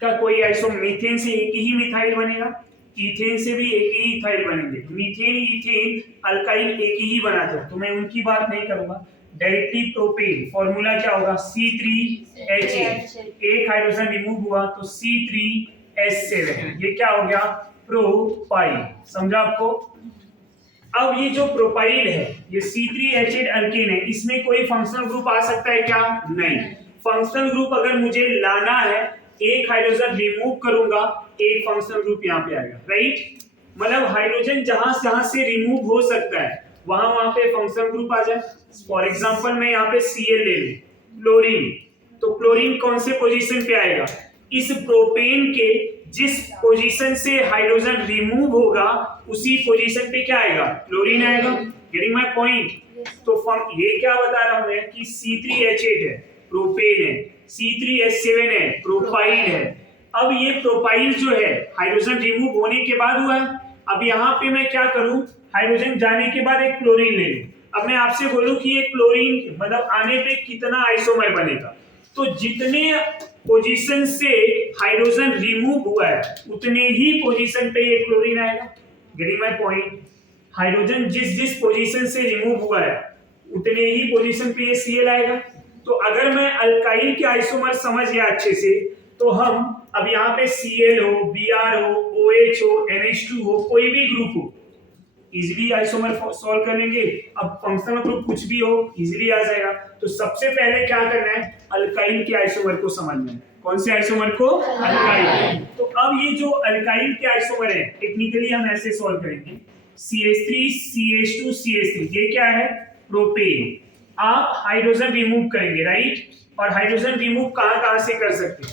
का कोई आइसोमर, मीथेन से एक ही मिथाइल बनेगा, इथेन से भी एक ही इथाइल बनेंगे। मीथेन इथेन अल्काइल एक ही बनाते हैं, तो मैं उनकी बात नहीं करूंगा। डायरेक्टली प्रोपेन, फॉर्मूला क्या होगा C3H8, एक हाइड्रोजन रिमूव हुआ तो C3H7, ये क्या हो गया प्रोपाइल, समझा आपको? अब ये जो प्रोपाइल है ये C3H8 अल्केन है, इसमें कोई फंक्शनल ग्रुप आ सकता है क्या? नहीं। फंक्शनल ग्रुप अगर मुझे लाना है, एक हाइड्रोजन रिमूव करूंगा, एक फंक्शनल ग्रुप यहाँ पे आएगा राइट। मतलब हाइड्रोजन जहां से रिमूव हो सकता है वहां पे फंक्शनल ग्रुप आ जाए। फॉर एग्जांपल मैं यहाँ पे Cl ले लूं, क्लोरीन, तो क्लोरीन कौन से पोजीशन पे आएगा, इस प्रोपेन के जिस पोजीशन से हाइड्रोजन रिमूव होगा उसी पोजीशन पे क्या आएगा, क्लोरीन आएगा। Getting my point? तो ये क्या बता रहा हूं मैं कि C3H8 है प्रोपेन है, C3H7 है प्रोपाइल है। अब ये प्रोपाइल जो है हाइड्रोजन रिमूव होने के बाद हुआ है। अब यहाँ पे मैं क्या करूं, हाइड्रोजन जाने के बाद एक क्लोरीन ले लूं। अब मैं आपसे बोलूं कि ये क्लोरीन मतलब आने पे कितना आइसोमर बनेगा, तो जितने पोजीशन से हाइड्रोजन रिमूव हुआ है उतने ही पोजीशन पे ये क्लोरीन आएगा। Getting my point? हाइड्रोजन जिस पोजीशन से रिमूव हुआ है उतने ही पोजीशन पे ये Cl आएगा। तो अगर मैं अल्काइल के आइसोमर समझ गया अच्छे से, तो हम अब यहाँ पे Cl हो, Br हो, OH हो, NH2 हो, कोई भी ग्रुप हो, इजीली आइसोमर सॉल्व कर लेंगे। अब फंक्शनल ग्रुप कुछ भी हो इजीली आ जाएगा। तो सबसे पहले क्या करना है, अल्काइल के आइसोमर को समझना है। कौन से आइसोमर को? अल्काइल। तो अब ये जो अल्काइल के आइसोमर है टेक्निकली हम ऐसे सॉल्व करेंगे, CH3 CH2 CH3, ये क्या है प्रोपेन। आप हाइड्रोजन रिमूव करेंगे राइट, और हाइड्रोजन रिमूव कहां से कर सकते हैं,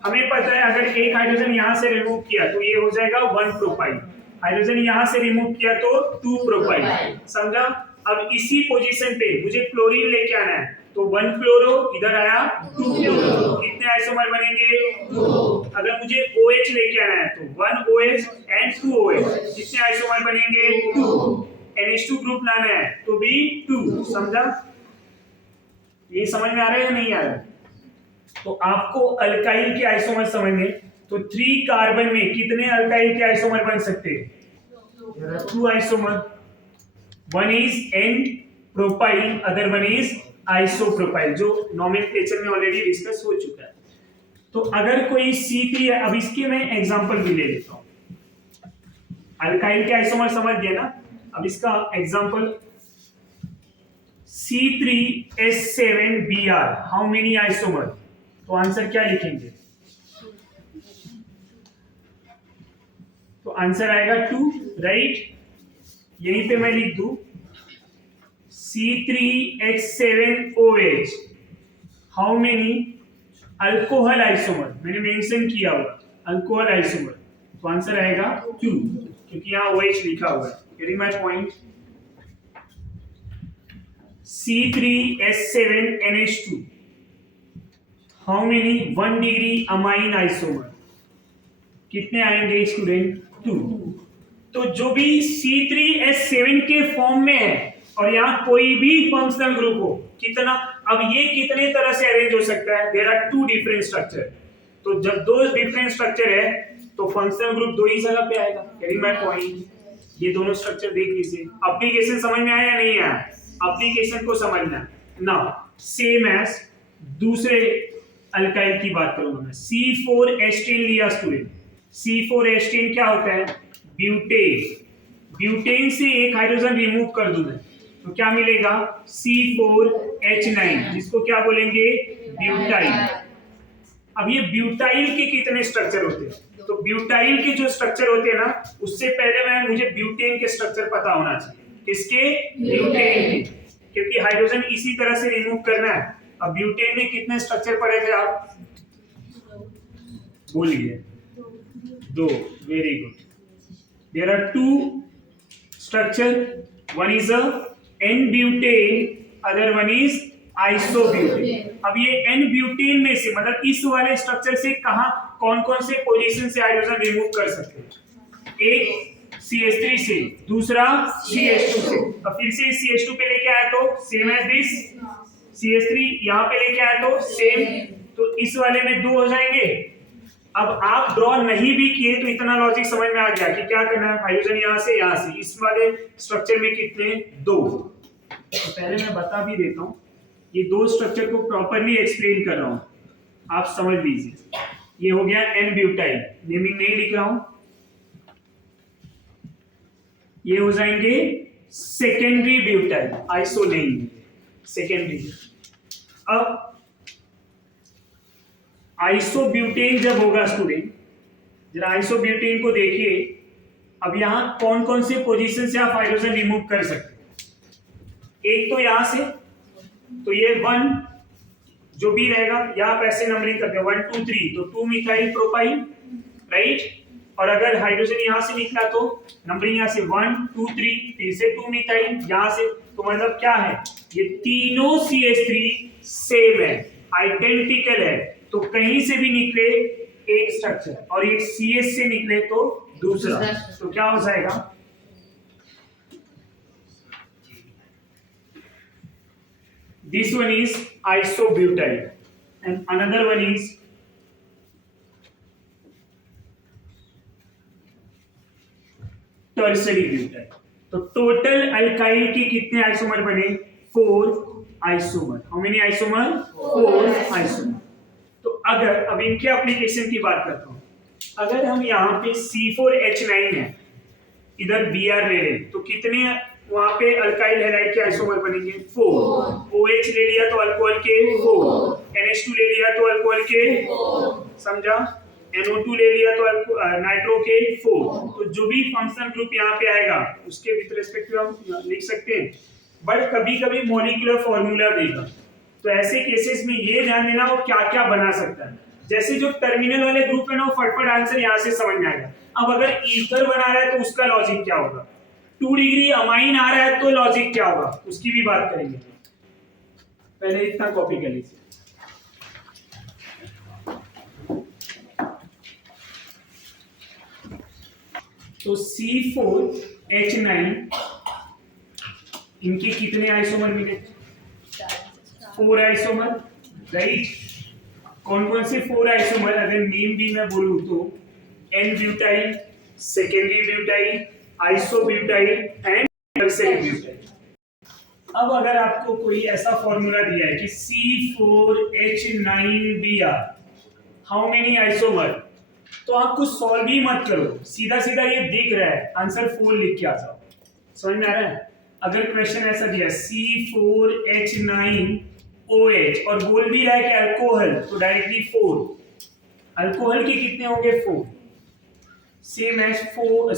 हमें पता है अगर एक हाइड्रोजन यहां से रिमूव किया तो ये हो जाएगा 1 प्रोपाइल, हाइड्रोजन यहां से रिमूव किया तो 2 प्रोपाइल, समझा? अब इसी पोजीशन पे मुझे क्लोरीन लेके आना है, तो 1 क्लोरो इधर आया 2 क्लोरो, कितने आइसोमर बनेंगे 2। अगर मुझे OH लेके आना है तो 1 OH एंड 2 OH, कितने आइसोमर बनेंगे 2। NH2 ग्रुप लाना है तो भी 2, समझा। ये समझ में आ रहा है या नहीं आ रहा है? तो आपको अल्काइल के आइसोमर समझने, तो 3 कार्बन में कितने अल्काइल के आइसोमर बन सकते हैं? 2 isomer, one is N propyl, other one is isopropyl, जो नोमेनक्लेचर में ऑलरेडी डिस्कस हो चुका है। तो अगर कोई C3 है, अब इसके मैं एग्जांपल भी ले लेता हूं। अल्काइल के आइसोमर समझ गए ना, अब इसका example C3H7Br, how many isomer? तो आंसर क्या लिखेंगे? तो आंसर आएगा 2, राइट। यहीं पे मैं लिख दूं C3H7OH, how many alcohol isomer, मैंने मेंशन किया हुआ अल्कोहल आइसोमर, तो आंसर आएगा 2, क्योंकि यहाँ OH लिखा हुआ है। Getting my point? C3H7NH2, how many 1 degree amine isomer, कितने आएंगे स्टूडेंट? 2। तो जो भी C3H7 के फॉर्म में है और यहाँ कोई भी फंक्शनल ग्रुप हो, कितना, अब ये कितने तरह से अरेंज हो सकता है? There are 2 different structure. तो जब 2 डिफरेंट स्ट्रक्चर है तो फंक्शनल ग्रुप 2 ही जगह पे आएगा। Getting my point? ये दोनों स्ट्रक्चर देख लीजिए। एप्लीकेशन समझ में आया या नहीं आया? एप्लीकेशन को समझना ना। सेम एज दूसरे अल्काइल की बात करूंगा मैं। C4H10 लिया स्टूडेंट, C4H10 क्या होता है? ब्यूटेन। ब्यूटेन से एक हाइड्रोजन रिमूव कर दूं मैं तो क्या मिलेगा? C4H9, जिसको क्या बोलेंगे? ब्यूटाइल। अब ये ब्यूटाइल के कितने स्ट्रक्चर होते हैं? तो ब्यूटाइल के जो स्ट्रक्चर होते हैं ना, उससे पहले मुझे ब्यूटेन के स्ट्रक्चर पता होना चाहिए। किसके? ब्यूटेन के, क्योंकि हाइड्रोजन इसी तरह से रिमूव करना है। अब ब्यूटेन में कितने स्ट्रक्चर पढ़े थे आप? बोलिए। 2, very good. There are 2 structure, one is a N butane, other one is isobutane. अब ये N-ब्यूटेन में से, मतलब इस वाले स्ट्रक्चर से कौन कौन से पोजीशन से हाइड्रोजन रिमूव कर सकते हैं? एक CH3 से, दूसरा CH2 से। अब फिर से CH2 पे लेके आया तो सेम एज दिस, CH3 यहाँ पे लेके आया तो सेम, तो इस वाले में 2 हो जाएंगे। अब आप ड्रॉ नहीं भी किए तो इतना लॉजिक समझ में आ गया कि क्या करना है। हाइड्रोजन यहाँ से, इस वाले स्ट्रक्चर में कितने? 2। तो पहले मैं बता भी देता हूँ, ये 2 स्ट्रक्चर को प्रॉपरली एक्सप्लेन कर रहा हूँ, आप समझ लीजिए। ये हो गया N-ब्यूटाइल, नेमिंग नहीं लिख रहा हूं। ये हो जाएंगे सेकेंडरी ब्यूटाइल, आइसो नहीं, सेकेंडरी। अब आइसोब्यूटेन जब होगा स्टूडेंट, जरा आइसोब्यूटेन को देखिए। अब यहां कौन कौन से पोजीशन से आप हाइड्रोजन रिमूव कर सकते हैं? एक तो यहां से, तो ये 1 जो भी रहेगा, यहाँ आप ऐसे नंबरिंग करते हैं 1 2 3, तो 2 मिथाइल प्रोपाइल, राइट। और अगर हाइड्रोजन यहाँ से निकला तो नंबरिंग यहाँ से 1 2 3, फिर से 2 मिथाइल यहाँ से, तो मतलब क्या है? ये तीनों CH3 सेम है, आइडेंटिकल है। तो कहीं से भी निकले एक स्ट्रक्चर और एक CH से निकले तो दूसरा, तो क्या हो जाएगा? This one is isobutyl and another one is tertiary butyl. तो टोटल अल्काइल के कितने आइसोमर बने? 4 isomer. How many isomer? 4 isomer. तो अगर अब इनके एप्लीकेशन की बात करता हूं, अगर हम यहाँ पे C4H9 है, इधर Br ले लें तो कितने वहां पे अल्काइल हैलाइड के आइसोमर बनेंगे? 4। OH ले लिया तो अल्कोहल के 4, NH2 ले लिया तो अल्कोहल के 4, समझा? NO2 ले लिया तो नाइट्रो के 4। तो जो भी फंक्शनल ग्रुप यहाँ पे आएगा उसके विद रिस्पेक्ट टू हम लिख सकते हैं, बट कभी कभी मॉलिक्यूलर फॉर्मूला देगा। तो ऐसे केसेस में ये ध्यान देना वो क्या क्या बना सकता है। जैसे जो टर्मिनल वाले ग्रुप है ना, वो फटफट आंसर यहाँ से समझ में आएगा। अब अगर ईथर बना रहा है तो उसका लॉजिक क्या होगा? 2 डिग्री अमाइन आ रहा है तो लॉजिक क्या होगा, उसकी भी बात करेंगे। पहले इतना कॉपी कर लीजिए। तो C4H9 इनके कितने आइसोमर मिले? 4 आइसोमर, राइट। कौन कौन से 4 आइसोमर? अगर नेम भी मैं बोलूं तो n butyl, secondary butyl, isobutyl and tertiary butyl. अब अगर आपको कोई ऐसा फॉर्मूला दिया है कि C4H9Br हाउ मेनी आइसोमर, तो आप कुछ सॉल्व ही मत करो, सीधा सीधा ये दिख रहा है, आंसर 4 लिख के आ जाओ। समझ में आ रहा है? अगर क्वेश्चन ऐसा दिया C4H9OH और बोल भी रहा है कि अल्कोहल, तो डायरेक्टली 4। अल्कोहल के कितने होंगे? 4। सेम एज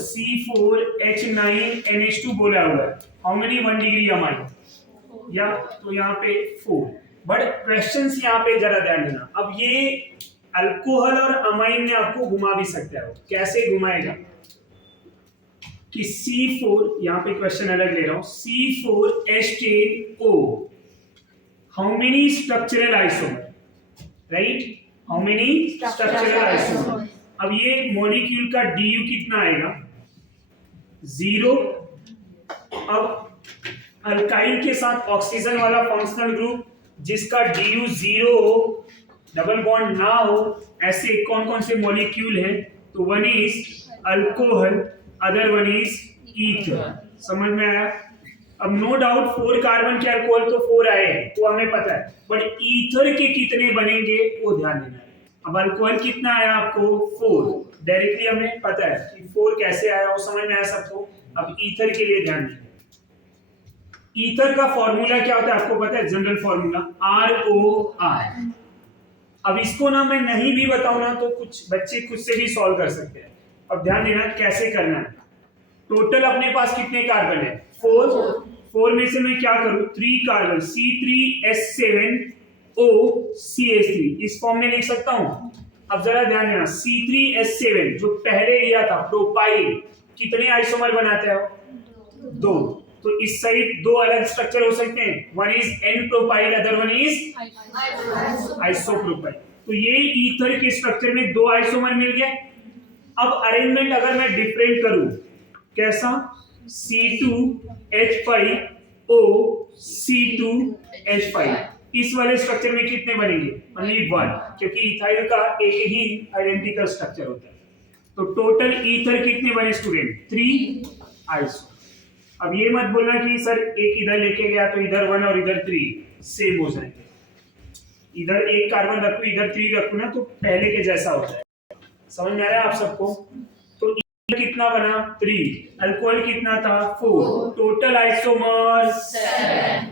C4H9NH2 बोला हुआ है, हाउ मेनी 1 डिग्री अमाइन, या तो यहाँ पे 4। बट क्वेश्चंस यहाँ पे जरा ध्यान देना। अब ये अल्कोहल और अमाइन में आपको घुमा भी सकता है। कैसे घुमाएगा कि C4, यहाँ पे क्वेश्चन अलग ले रहा हूं, C4H10O how many structural isomer, right? How many structural isomer. अब ये मॉलिक्यूल का DU कितना आएगा? 0। अब अल्काइल के साथ ऑक्सीजन वाला फंक्शनल ग्रुप जिसका DU 0 हो, डबल बॉन्ड ना हो, ऐसे कौन कौन से मॉलिक्यूल हैं? तो one is alcohol, other one is ether. समझ में आया? अब नो डाउट 4 कार्बन के अल्कोहल तो 4 आए हैं, तो हमें पता है, बट ईथर के कितने बनेंगे वो ध्यान देना है। अब अल्कोहल कितना आया आपको? 4, डायरेक्टली हमें पता है कि 4 कैसे आया, वो समझ में आया सबको। अब ईथर के लिए ध्यान देना। ईथर का फॉर्मूला क्या होता है आपको पता है? General formula ROR। अब इसको ना मैं नहीं भी बताऊं ना तो कुछ बच्चे खुद से भी सॉल्व कर सकते हैं। अब ध्यान देना कैसे करना है। टोटल अपने पास कितने कार्बन है? 4 में से मैं क्या करूं? 3 कार्बन C3H7OCH3 इस फॉर्म में लिख सकता हूं। अब जरा ध्यान देना, C3H7 जो पहले लिया था प्रोपाइल, कितने आइसोमर बनाते हैं? 2। तो इस साइड 2 अलग स्ट्रक्चर हो सकते हैं, one is N propyl, other one is isopropyl. तो ये ईथर के स्ट्रक्चर में 2 आइसोमर मिल गए। अब अरेंजमेंट अगर मैं डिफरेंट करूं, कैसा? C2H5O C2H5, इस वाले स्ट्रक्चर में कितने बनेंगे? ओनली 1, क्योंकि इथाइल का एक ही आइडेंटिकल स्ट्रक्चर होता है। तो टोटल ईथर कितने बने स्टूडेंट? 3 आइसो। अब ये मत बोलना कि सर एक इधर लेके गया तो इधर 1 और इधर 3 सेम हो जाएंगे। इधर एक कार्बन रखूं, इधर 3 रखूं ना, तो पहले के जैसा होता है। समझ में आ रहा है आप सबको? तो ईथर कितना बना? 3। अल्कोहल कितना था? 4। Total isomer 7।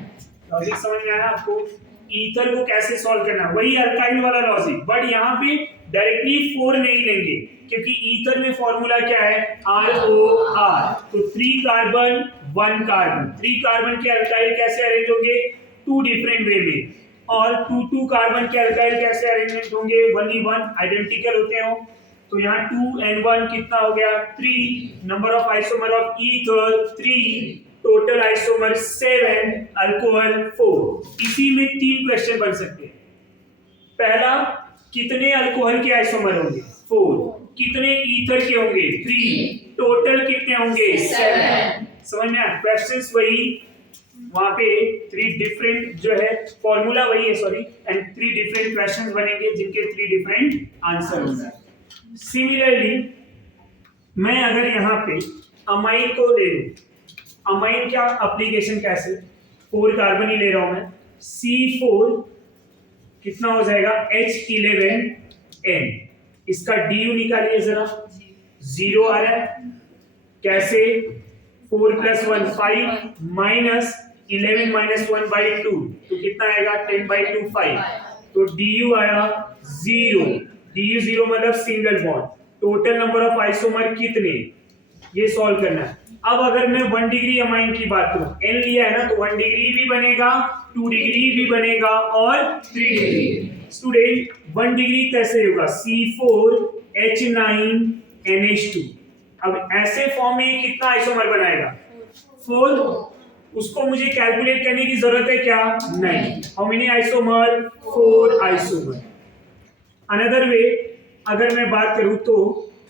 लॉजिक समझ में आया आपको? ईथर को कैसे सॉल्व करना, वही अल्काइल वाला लॉजिक, बट यहाँ पे डायरेक्टली 4 नहीं लेंगे, क्योंकि ईथर में फॉर्मूला क्या है? ROR। तो 3 कार्बन 1 कार्बन, 3 कार्बन के अल्काइल कैसे अरेंज होंगे? 2 डिफरेंट वे में। और 2 कार्बन के अल्काइल कैसे अरेंजमेंट होंगे? 1 आइडेंटिकल होते हो। तो यहाँ 2 and 1 कितना हो गया? 3। Number of isomer of ether 3, total isomer 7, alcohol 4। इसी में 3 क्वेश्चन बन सकते हैं। पहला, कितने अल्कोहल के आइसोमर होंगे? 4। कितने ईथर के होंगे? 3। टोटल कितने होंगे? 7। समझ में आया? क्वेश्चंस वही, वहां पे 3 डिफरेंट जो है फॉर्मूला वही है, सॉरी, एंड 3 डिफरेंट क्वेश्चंस बनेंगे जिनके 3 डिफरेंट आंसर होंगे। सिमिलरली मैं अगर यहाँ पे अमाइन को ले लूं, अमाइन क्या एप्लीकेशन कैसे? 4 कार्बन ही ले रहा हूं मैं, C4 कितना हो जाएगा? H11N। इसका DU निकालिए जरा, 0 आ रहा है। कैसे? 4 + 1 5 -11 - 1/2, तो कितना आएगा? 10/2 5। तो DU आया 0। DU 0 मतलब single bond. Total number of isomer कितने, ये सॉल्व करना है। अब अगर मैं 1 डिग्री अमाइन की बात करूं, N लिया है ना, तो 1 डिग्री भी बनेगा, 2 डिग्री भी बनेगा और 3 डिग्री। स्टूडेंट 1 डिग्री कैसे होगा? C4H9NH2। अब ऐसे फॉर्म में कितना आइसोमर बनाएगा? 4। उसको मुझे कैलकुलेट करने की जरूरत है क्या? नहीं। How many isomer? 4 isomer. Another way अगर मैं बात करूं तो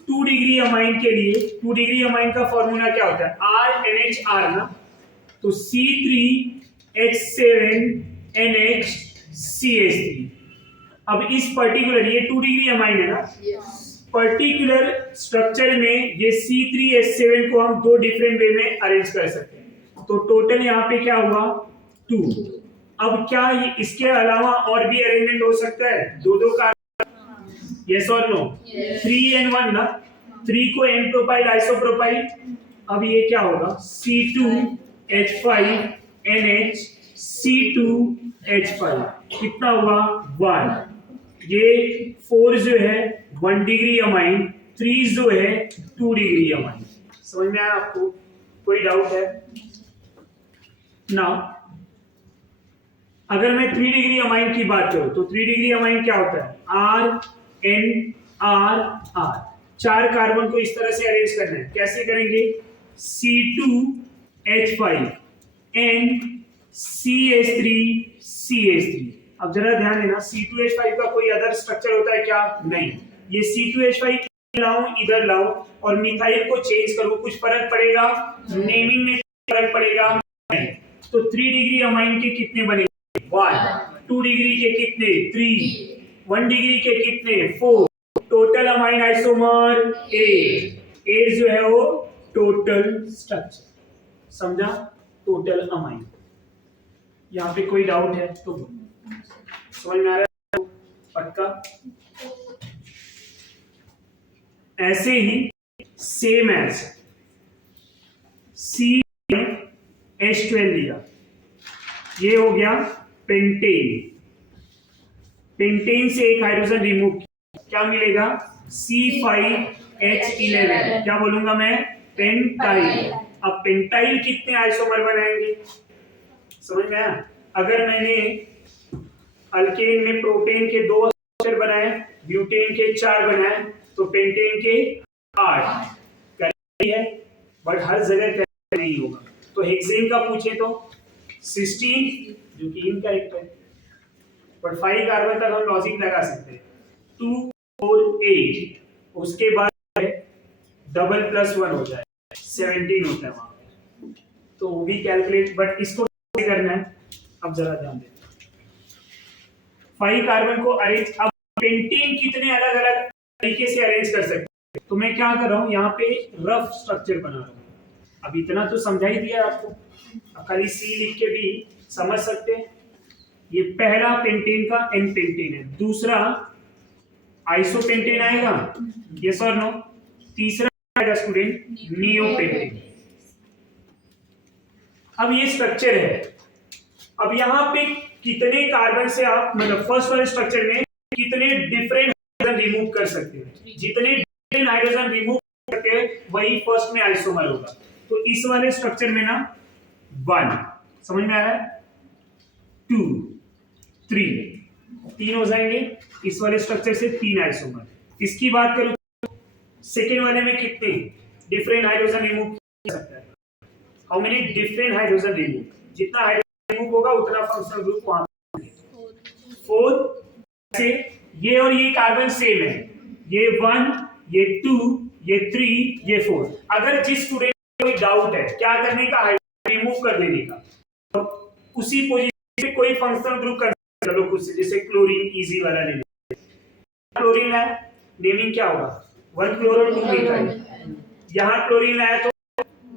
2 डिग्री अमाइन के लिए 2 डिग्री अमाइन का फॉर्मूला क्या होता है? RNHR ना, तो C3H7NHCH3। अब इस पर्टिकुलर, ये 2 डिग्री अमाइन है ना, पर्टिकुलर स्ट्रक्चर में ये C3H7 को हम 2 डिफरेंट वे में अरेंज कर सकते हैं। तो टोटल यहाँ पे क्या हुआ? 2। अब क्या ये इसके अलावा और भी अरेंजमेंट हो सकता है? दो का? यस और नो? 3N1 ना, 3 को N प्रोपाइल आइसोप्रोपाइल। अब ये क्या होगा? C2H5NH C2H5 कितना हुआ? 1। ये 4 जो है 1 डिग्री अमाइन, 3 जो है 2 डिग्री अमाइन। समझ में आया आपको? कोई डाउट है? ना अगर मैं 3 डिग्री अमाइन की बात करूं तो 3 डिग्री अमाइन क्या होता है? RNRR। 4 कार्बन को इस तरह से अरेंज करना है। कैसे करेंगे? C2H5NCH3CH3। अब जरा ध्यान देना, C2H5 का कोई अदर स्ट्रक्चर होता है क्या? नहीं। ये C2H5 लाऊं, इधर लाऊं और मिथाइल को चेंज करूं, कुछ फर्क पड़ेगा? नेमिंग में फर्क पड़ेगा? नहीं। तो 3 डिग्री अमाइन के कितने बनेंगे? 1। 2 डिग्री के कितने? 3। 1 डिग्री के कितने? 4। Total amine isomer 8। 8 जो है वो टोटल स्ट्रक्चर। समझा? Total amine. यहाँ पे कोई डाउट है तो समझ में आ रहा है? पक्का? ऐसे ही सेम एज CH12 लिया, ये हो गया पेंटेन। पेंटेन से एक हाइड्रोजन रिमूव किया, क्या मिलेगा? C5H11। क्या बोलूंगा मैं? पेंटाइल। अब पेंटाइल कितने आइसोमर बनाएंगे? समझ में आया? अगर मैंने अल्केन में प्रोपेन के 2 स्ट्रक्चर बनाए, ब्यूटेन के 4 बनाए, तो पेंटेन के 8 करेक्ट है, बट हर जगह नहीं होगा। तो हेक्सेन का पूछे तो 16, जो कि इनकरेक्ट है, बट 5 कार्बन तक हम लॉजिक लगा सकते हैं। 2 4 8, उसके बाद डबल प्लस 1 हो जाए 17 होता है वहां पे, तो वो भी कैलकुलेट, बट इसको कैसे करना है अब जरा ध्यान दें। 5 कार्बन को अरेंज, अब पेंटेन कितने अलग अलग तरीके से अरेंज कर सकते हैं, तो मैं क्या कर रहा हूं, यहाँ पे रफ स्ट्रक्चर बना रहा हूं। अब इतना तो समझा ही दिया आपको, अब खाली सी लिख के भी समझ सकते हैं। ये पहला पेंटेन का एन पेंटेन है, दूसरा आइसोपेंटेन आएगा, यस और नो, तीसरा आएगा स्टूडेंट नियोपेंटेन। अब ये स्ट्रक्चर है, अब यहाँ पे कितने कार्बन से आप, मतलब फर्स्ट वाले स्ट्रक्चर में कितने डिफरेंट हाइड्रोजन रिमूव कर सकते हैं, जितने डिफरेंट हाइड्रोजन रिमूव करते हैं वही फर्स्ट में आइसोमर होगा। तो इस वाले स्ट्रक्चर में ना 1, समझ में आ रहा है, 2 3 3 हो जाएंगे, इस वाले स्ट्रक्चर से 3 आइसोमर। इसकी बात करूं सेकेंड वाले में कितने डिफरेंट हाइड्रोजन रिमूव कर सकता है, how many different hydrogen remove, जितना हाइड्रोजन रिमूव होगा उतना फंक्शनल ग्रुप वहां 4 से। ये और ये कार्बन सेम है, ये 1 ये 2 ये 3 ये 4। अगर जिस स्टूडेंट को कोई डाउट है क्या करने का, हाइड्रोजन रिमूव कर देने का, तो उसी पोजीशन पे कोई फंक्शनल ग्रुप कर लो कुछ से, जैसे क्लोरीन इजी वाला ले लो, क्लोरीन है, नेमिंग क्या होगा, 1 क्लोरो 2 मिथाइल। यहां क्लोरीन आया तो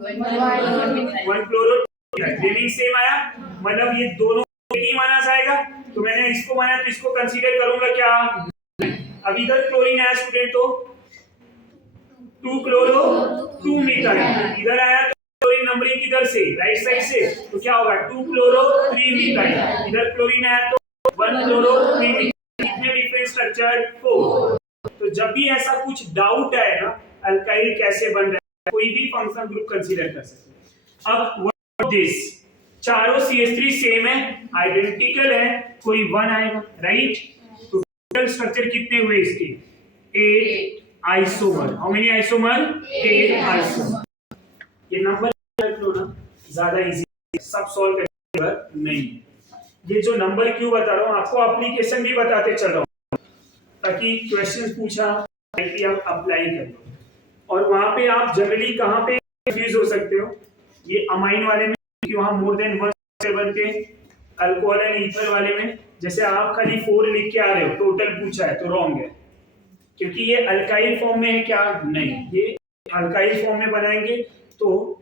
1 क्लोरो, नेमिंग सेम आया, मतलब ये दोनों एक ही माना जाएगा। तो मैंने इसको माना तो इसको कंसीडर करूंगा क्या? अब इधर क्लोरीन आया स्टूडेंट तो 2 क्लोरो 2 मिथाइल, इधर आया तो क्लोरीन नंबरिंग किधर से, राइट साइड से, तो क्या होगा 2 क्लोरो 3 मिथाइल। इधर क्लोरीन आया तो 1 क्लोरो 3 मिथाइल। कितने डिफरेंट स्ट्रक्चर? 4। तो जब भी ऐसा कुछ डाउट आए ना अल्काइल कैसे बन रहा है, कोई भी फंक्शनल ग्रुप कंसीडर कर सकते हैं। अब व्हाट दिस, चारों CH3 सेम है, आइडेंटिकल है, कोई 1 आएगा, राइट। तो टोटल स्ट्रक्चर कितने हुए इसके? 8 isomer. How many isomer? 8 isomer. ये नंबर रख लो ना, ज्यादा इजी सब सॉल्व करने पर नहीं है। ये जो नंबर क्यों बता रहा हूँ आपको, एप्लीकेशन भी बताते चल रहा हूँ ताकि क्वेश्चन पूछा कि आप अप्लाई कर लो। और वहां पे आप जनरली कहाँ पे कंफ्यूज हो सकते हो, ये अमाइन वाले में कि वहां मोर देन वन बनते हैं, अल्कोहल एंड ईथर वाले में जैसे आप खाली 4 लिख के आ रहे हो, टोटल पूछा है तो रॉन्ग है, क्योंकि ये अल्काइल फॉर्म में है क्या, नहीं, ये अल्काइल फॉर्म में बनाएंगे तो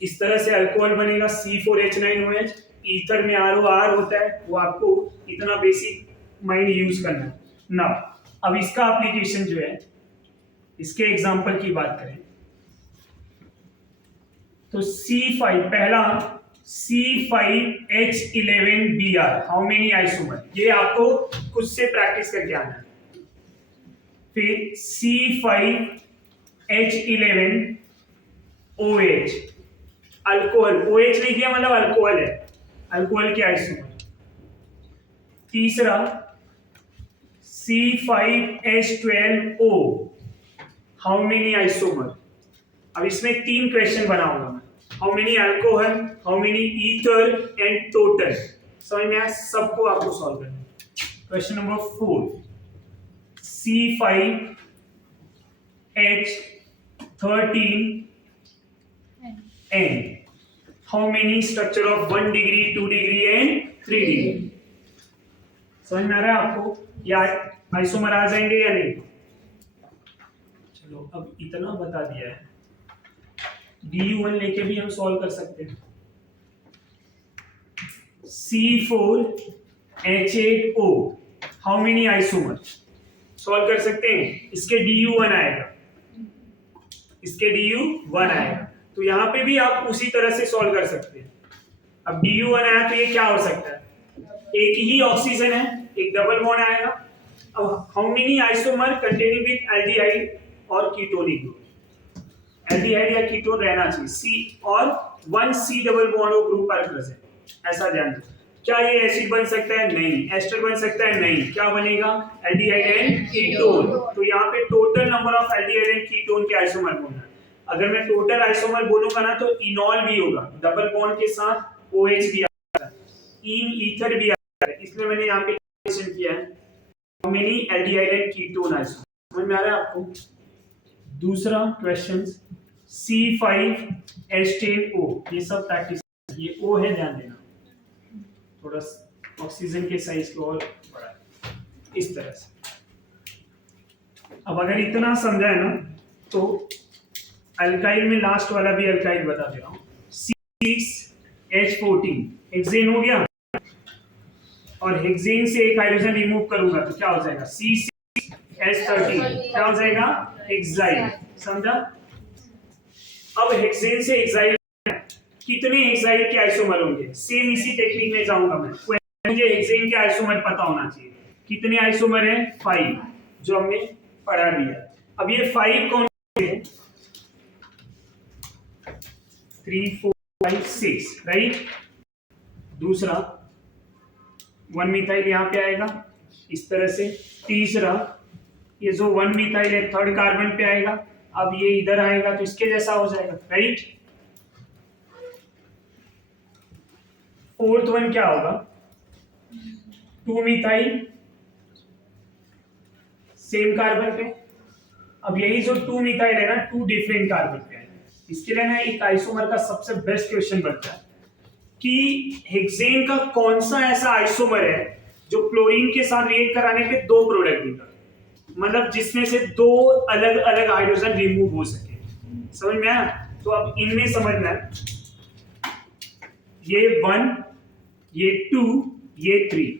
इस तरह से अल्कोहल बनेगा C4H9OH, ईथर में ROR होता है, वो आपको इतना बेसिक माइंड यूज करना है ना। अब इसका एप्लीकेशन जो है, इसके एग्जांपल की बात करें तो C5 पहला C5H11Br, हाउ मेनी आइसोमर, ये आपको खुद से प्रैक्टिस करके आना है। फिर C5H11OH, अल्कोहल, OH नहीं किया मतलब अल्कोहल है, अल्कोहल के आइसोमर। तीसरा C5H12O, हाउ मेनी आइसोमर। अब इसमें 3 क्वेश्चन बनाऊंगा मैं, how many alcohol, how many ether and total, समझ में आया, सबको आपको सॉल्व करना है। Question number 4, C5H13N, how many structure of 1 degree 2 degree and 3 degree. समझ में आ रहा है आपको, या आइसोमर आ जाएंगे या नहीं। चलो अब इतना बता दिया है, DU1 लेके भी हम सॉल्व कर सकते हैं। C4H8O, how many isomer, solve कर सकते हैं, इसके DU1 आएगा, इसके DU1 आएगा, तो यहां पे भी आप उसी तरह से सॉल्व कर सकते हैं। अब DU1 आया तो ये क्या हो सकता है, एक ही ऑक्सीजन है, एक डबल बॉन्ड आएगा। अब how many isomer containing with aldehyde और कीटोनिक ग्रुप, एल्डिहाइड या कीटोन रहना चाहिए, C और 1 C double bond group are present, ऐसा ध्यान दो। क्या ये एसिड बन सकता है, नहीं, एस्टर बन सकता है, नहीं, क्या बनेगा, एल्डिहाइड एंड कीटोन। तो यहाँ पे total number of aldehyde and ketone के आइसोमर बोलना है। अगर मैं टोटल आइसोमर बोलूंगा ना तो इनॉल भी होगा, डबल बॉन्ड के साथ OH भी आता है, ईथर भी आता है, इसलिए मैंने यहाँ पे क्वेश्चन किया है how many aldehyde and ketone isomer. समझ में आ रहा है आपको। दूसरा क्वेश्चन C5H10O, ये सब प्रैक्टिस, ये O है, ध्यान देना, थोड़ा ऑक्सीजन के साइज को और बढ़ा इस तरह से। अब अगर इतना समझा है ना तो अल्काइल में लास्ट वाला भी अल्काइल बता दे रहा हूं, C6H14, हेक्सेन हो गया, और हेक्सेन से एक हाइड्रोजन रिमूव करूंगा तो क्या हो जाएगा, C6H13, क्या हो जाएगा, हेक्साइल। समझा। अब हेक्सेन से हेक्साइल, कितने हेक्साइल के आइसोमर होंगे, सेम इसी टेक्निक में जाऊंगा मैं, मुझे हेक्सेन के आइसोमर पता होना चाहिए, कितने आइसोमर हैं, 5, जो हमने पढ़ा भी है। अब ये 5 कौन से, 3 4 5 6, राइट। दूसरा 1 मिथाइल यहाँ पे आएगा इस तरह से। तीसरा ये जो 1 मिथाइल है 3rd कार्बन पे आएगा, अब ये इधर आएगा तो इसके जैसा हो जाएगा, राइट। 4th वन क्या होगा, 2 मिथाइल सेम कार्बन पे। अब यही जो 2 मिथाइल है ना, 2 डिफरेंट कार्बन पे है, इसके लिए ना एक आइसोमर का सबसे बेस्ट क्वेश्चन बनता है कि हेक्सेन का कौन सा ऐसा आइसोमर है जो क्लोरीन के साथ रिएक्ट कराने पे 2 प्रोडक्ट देगा, मतलब जिसमें से 2 अलग अलग हाइड्रोजन रिमूव हो सके। समझ में आया। तो अब इनमें समझना है, ये 1, ये 2, ये 3,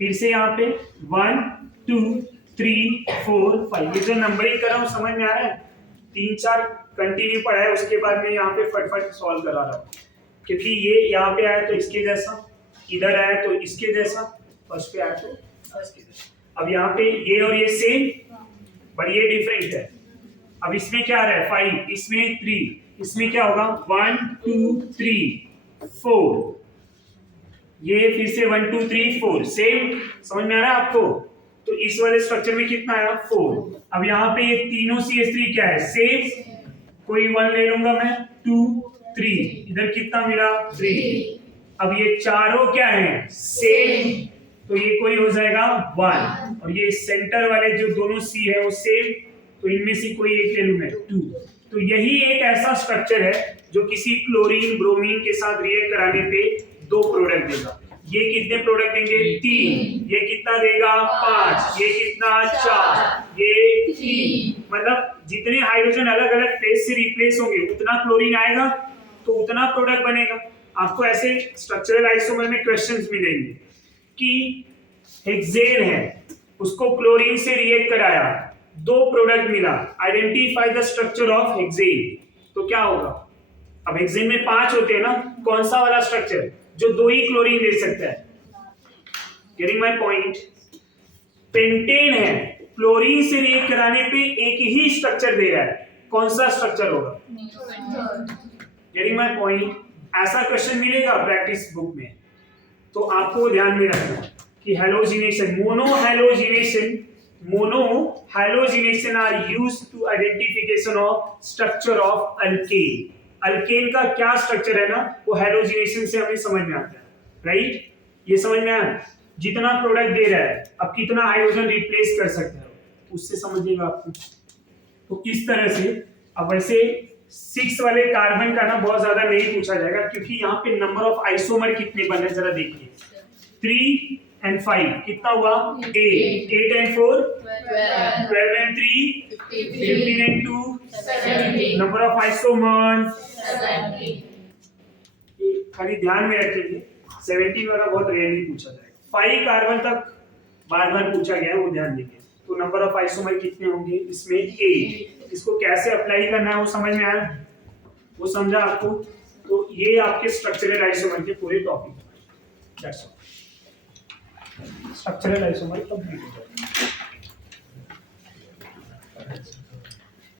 फिर से यहाँ पे 1 2 3 4 5, ये जो नंबरिंग कर रहा हूं समझ में आ रहा है, 3 4 कंटिन्यू पढ़ा है, उसके बाद में यहाँ पे फटफट सॉल्व करा रहा हूँ, क्योंकि ये यहाँ पे आया तो इसके जैसा, इधर आया तो इसके जैसा, फर्स्ट पे आया तो इसके जैसा। अब यहाँ पे ये और ये सेम, पर ये डिफरेंट है। अब इसमें क्या आ रहा है, 5, इसमें 3, इसमें क्या होगा, 1 2 3 4, ये फिर से 1 2 3 4, सेम। समझ में आ रहा है आपको। तो इस वाले स्ट्रक्चर में कितना आया, 4। अब यहाँ पे ये तीनों CH3 क्या है, सेम, कोई 1 ले लूंगा मैं, 2 3, इधर कितना मिला 3। अब ये चारों क्या हैं सेम, तो ये कोई हो जाएगा 1, और ये सेंटर वाले जो दोनों सी है वो सेम, तो इनमें से कोई एक ले लूं मैं 2। तो यही एक ऐसा स्ट्रक्चर है जो किसी क्लोरीन ब्रोमीन के साथ रिएक्ट कराने पे 2 प्रोडक्ट देगा। ये कितने प्रोडक्ट देंगे 3, ये कितना देगा 5, ये कितना 4, ये 3। मतलब जितने हाइड्रोजन अलग अलग फेज से रिप्लेस होंगे उतना क्लोरीन आएगा, तो उतना प्रोडक्ट बनेगा। आपको ऐसे स्ट्रक्चरल आइसोमर में क्वेश्चंस मिलेंगे कि हेक्सेन है, उसको क्लोरीन से रिएक्ट कराया, 2 प्रोडक्ट मिला, identify the structure of hexane, तो क्या होगा? अब हेक्सेन में 5 होते हैं ना, कौन सा वाला स्ट्रक्चर जो 2 ही क्लोरीन दे सकता है? Getting my point? पेंटेन है, क्लोरीन से रिएक्ट कराने पे एक ही स्ट्रक्चर दे रहा है, कौन सा स्ट्रक्चर होगा? Getting my point? ऐसा क्वेश्चन मिलेगा प्रैक्टिस बुक में, तो आपको ध्यान में रखना कि halogenation, monohalogenation are used to identification of structure of alkane. Alkane का क्या स्ट्रक्चर है ना, वो हैलोजिनेशन से हमें समझ में आता है, राइट? ये समझ में आया? जितना प्रोडक्ट दे रहा है, अब कितना हाइड्रोजन रिप्लेस कर सकते हो, उससे समझिएगा आपको। तो इस तरह से अब वैसे 6 वाले कार्बन का ना बहुत ज्यादा नहीं पूछा जाएगा, क्योंकि यहाँ पे नंबर ऑफ आइसोमर कितने बने जरा देखिए, 3 and 5 कितना हुआ 8 and 4 12 and 3 15 and 2 17। Number of isomers 17। खाली ध्यान में रखेंगे 17 वाला बहुत रेयरली पूछा जाएगा, 5 कार्बन तक बार बार पूछा गया है, वो ध्यान देंगे। तो नंबर ऑफ आइसोमर कितने होंगे इसमें 8। इसको कैसे अप्लाई करना है वो समझ में आया, वो समझा आपको? तो ये आपके स्ट्रक्चरल आइसोमर के पूरे topic, that's all. Structural isomer complete हो जाएगा।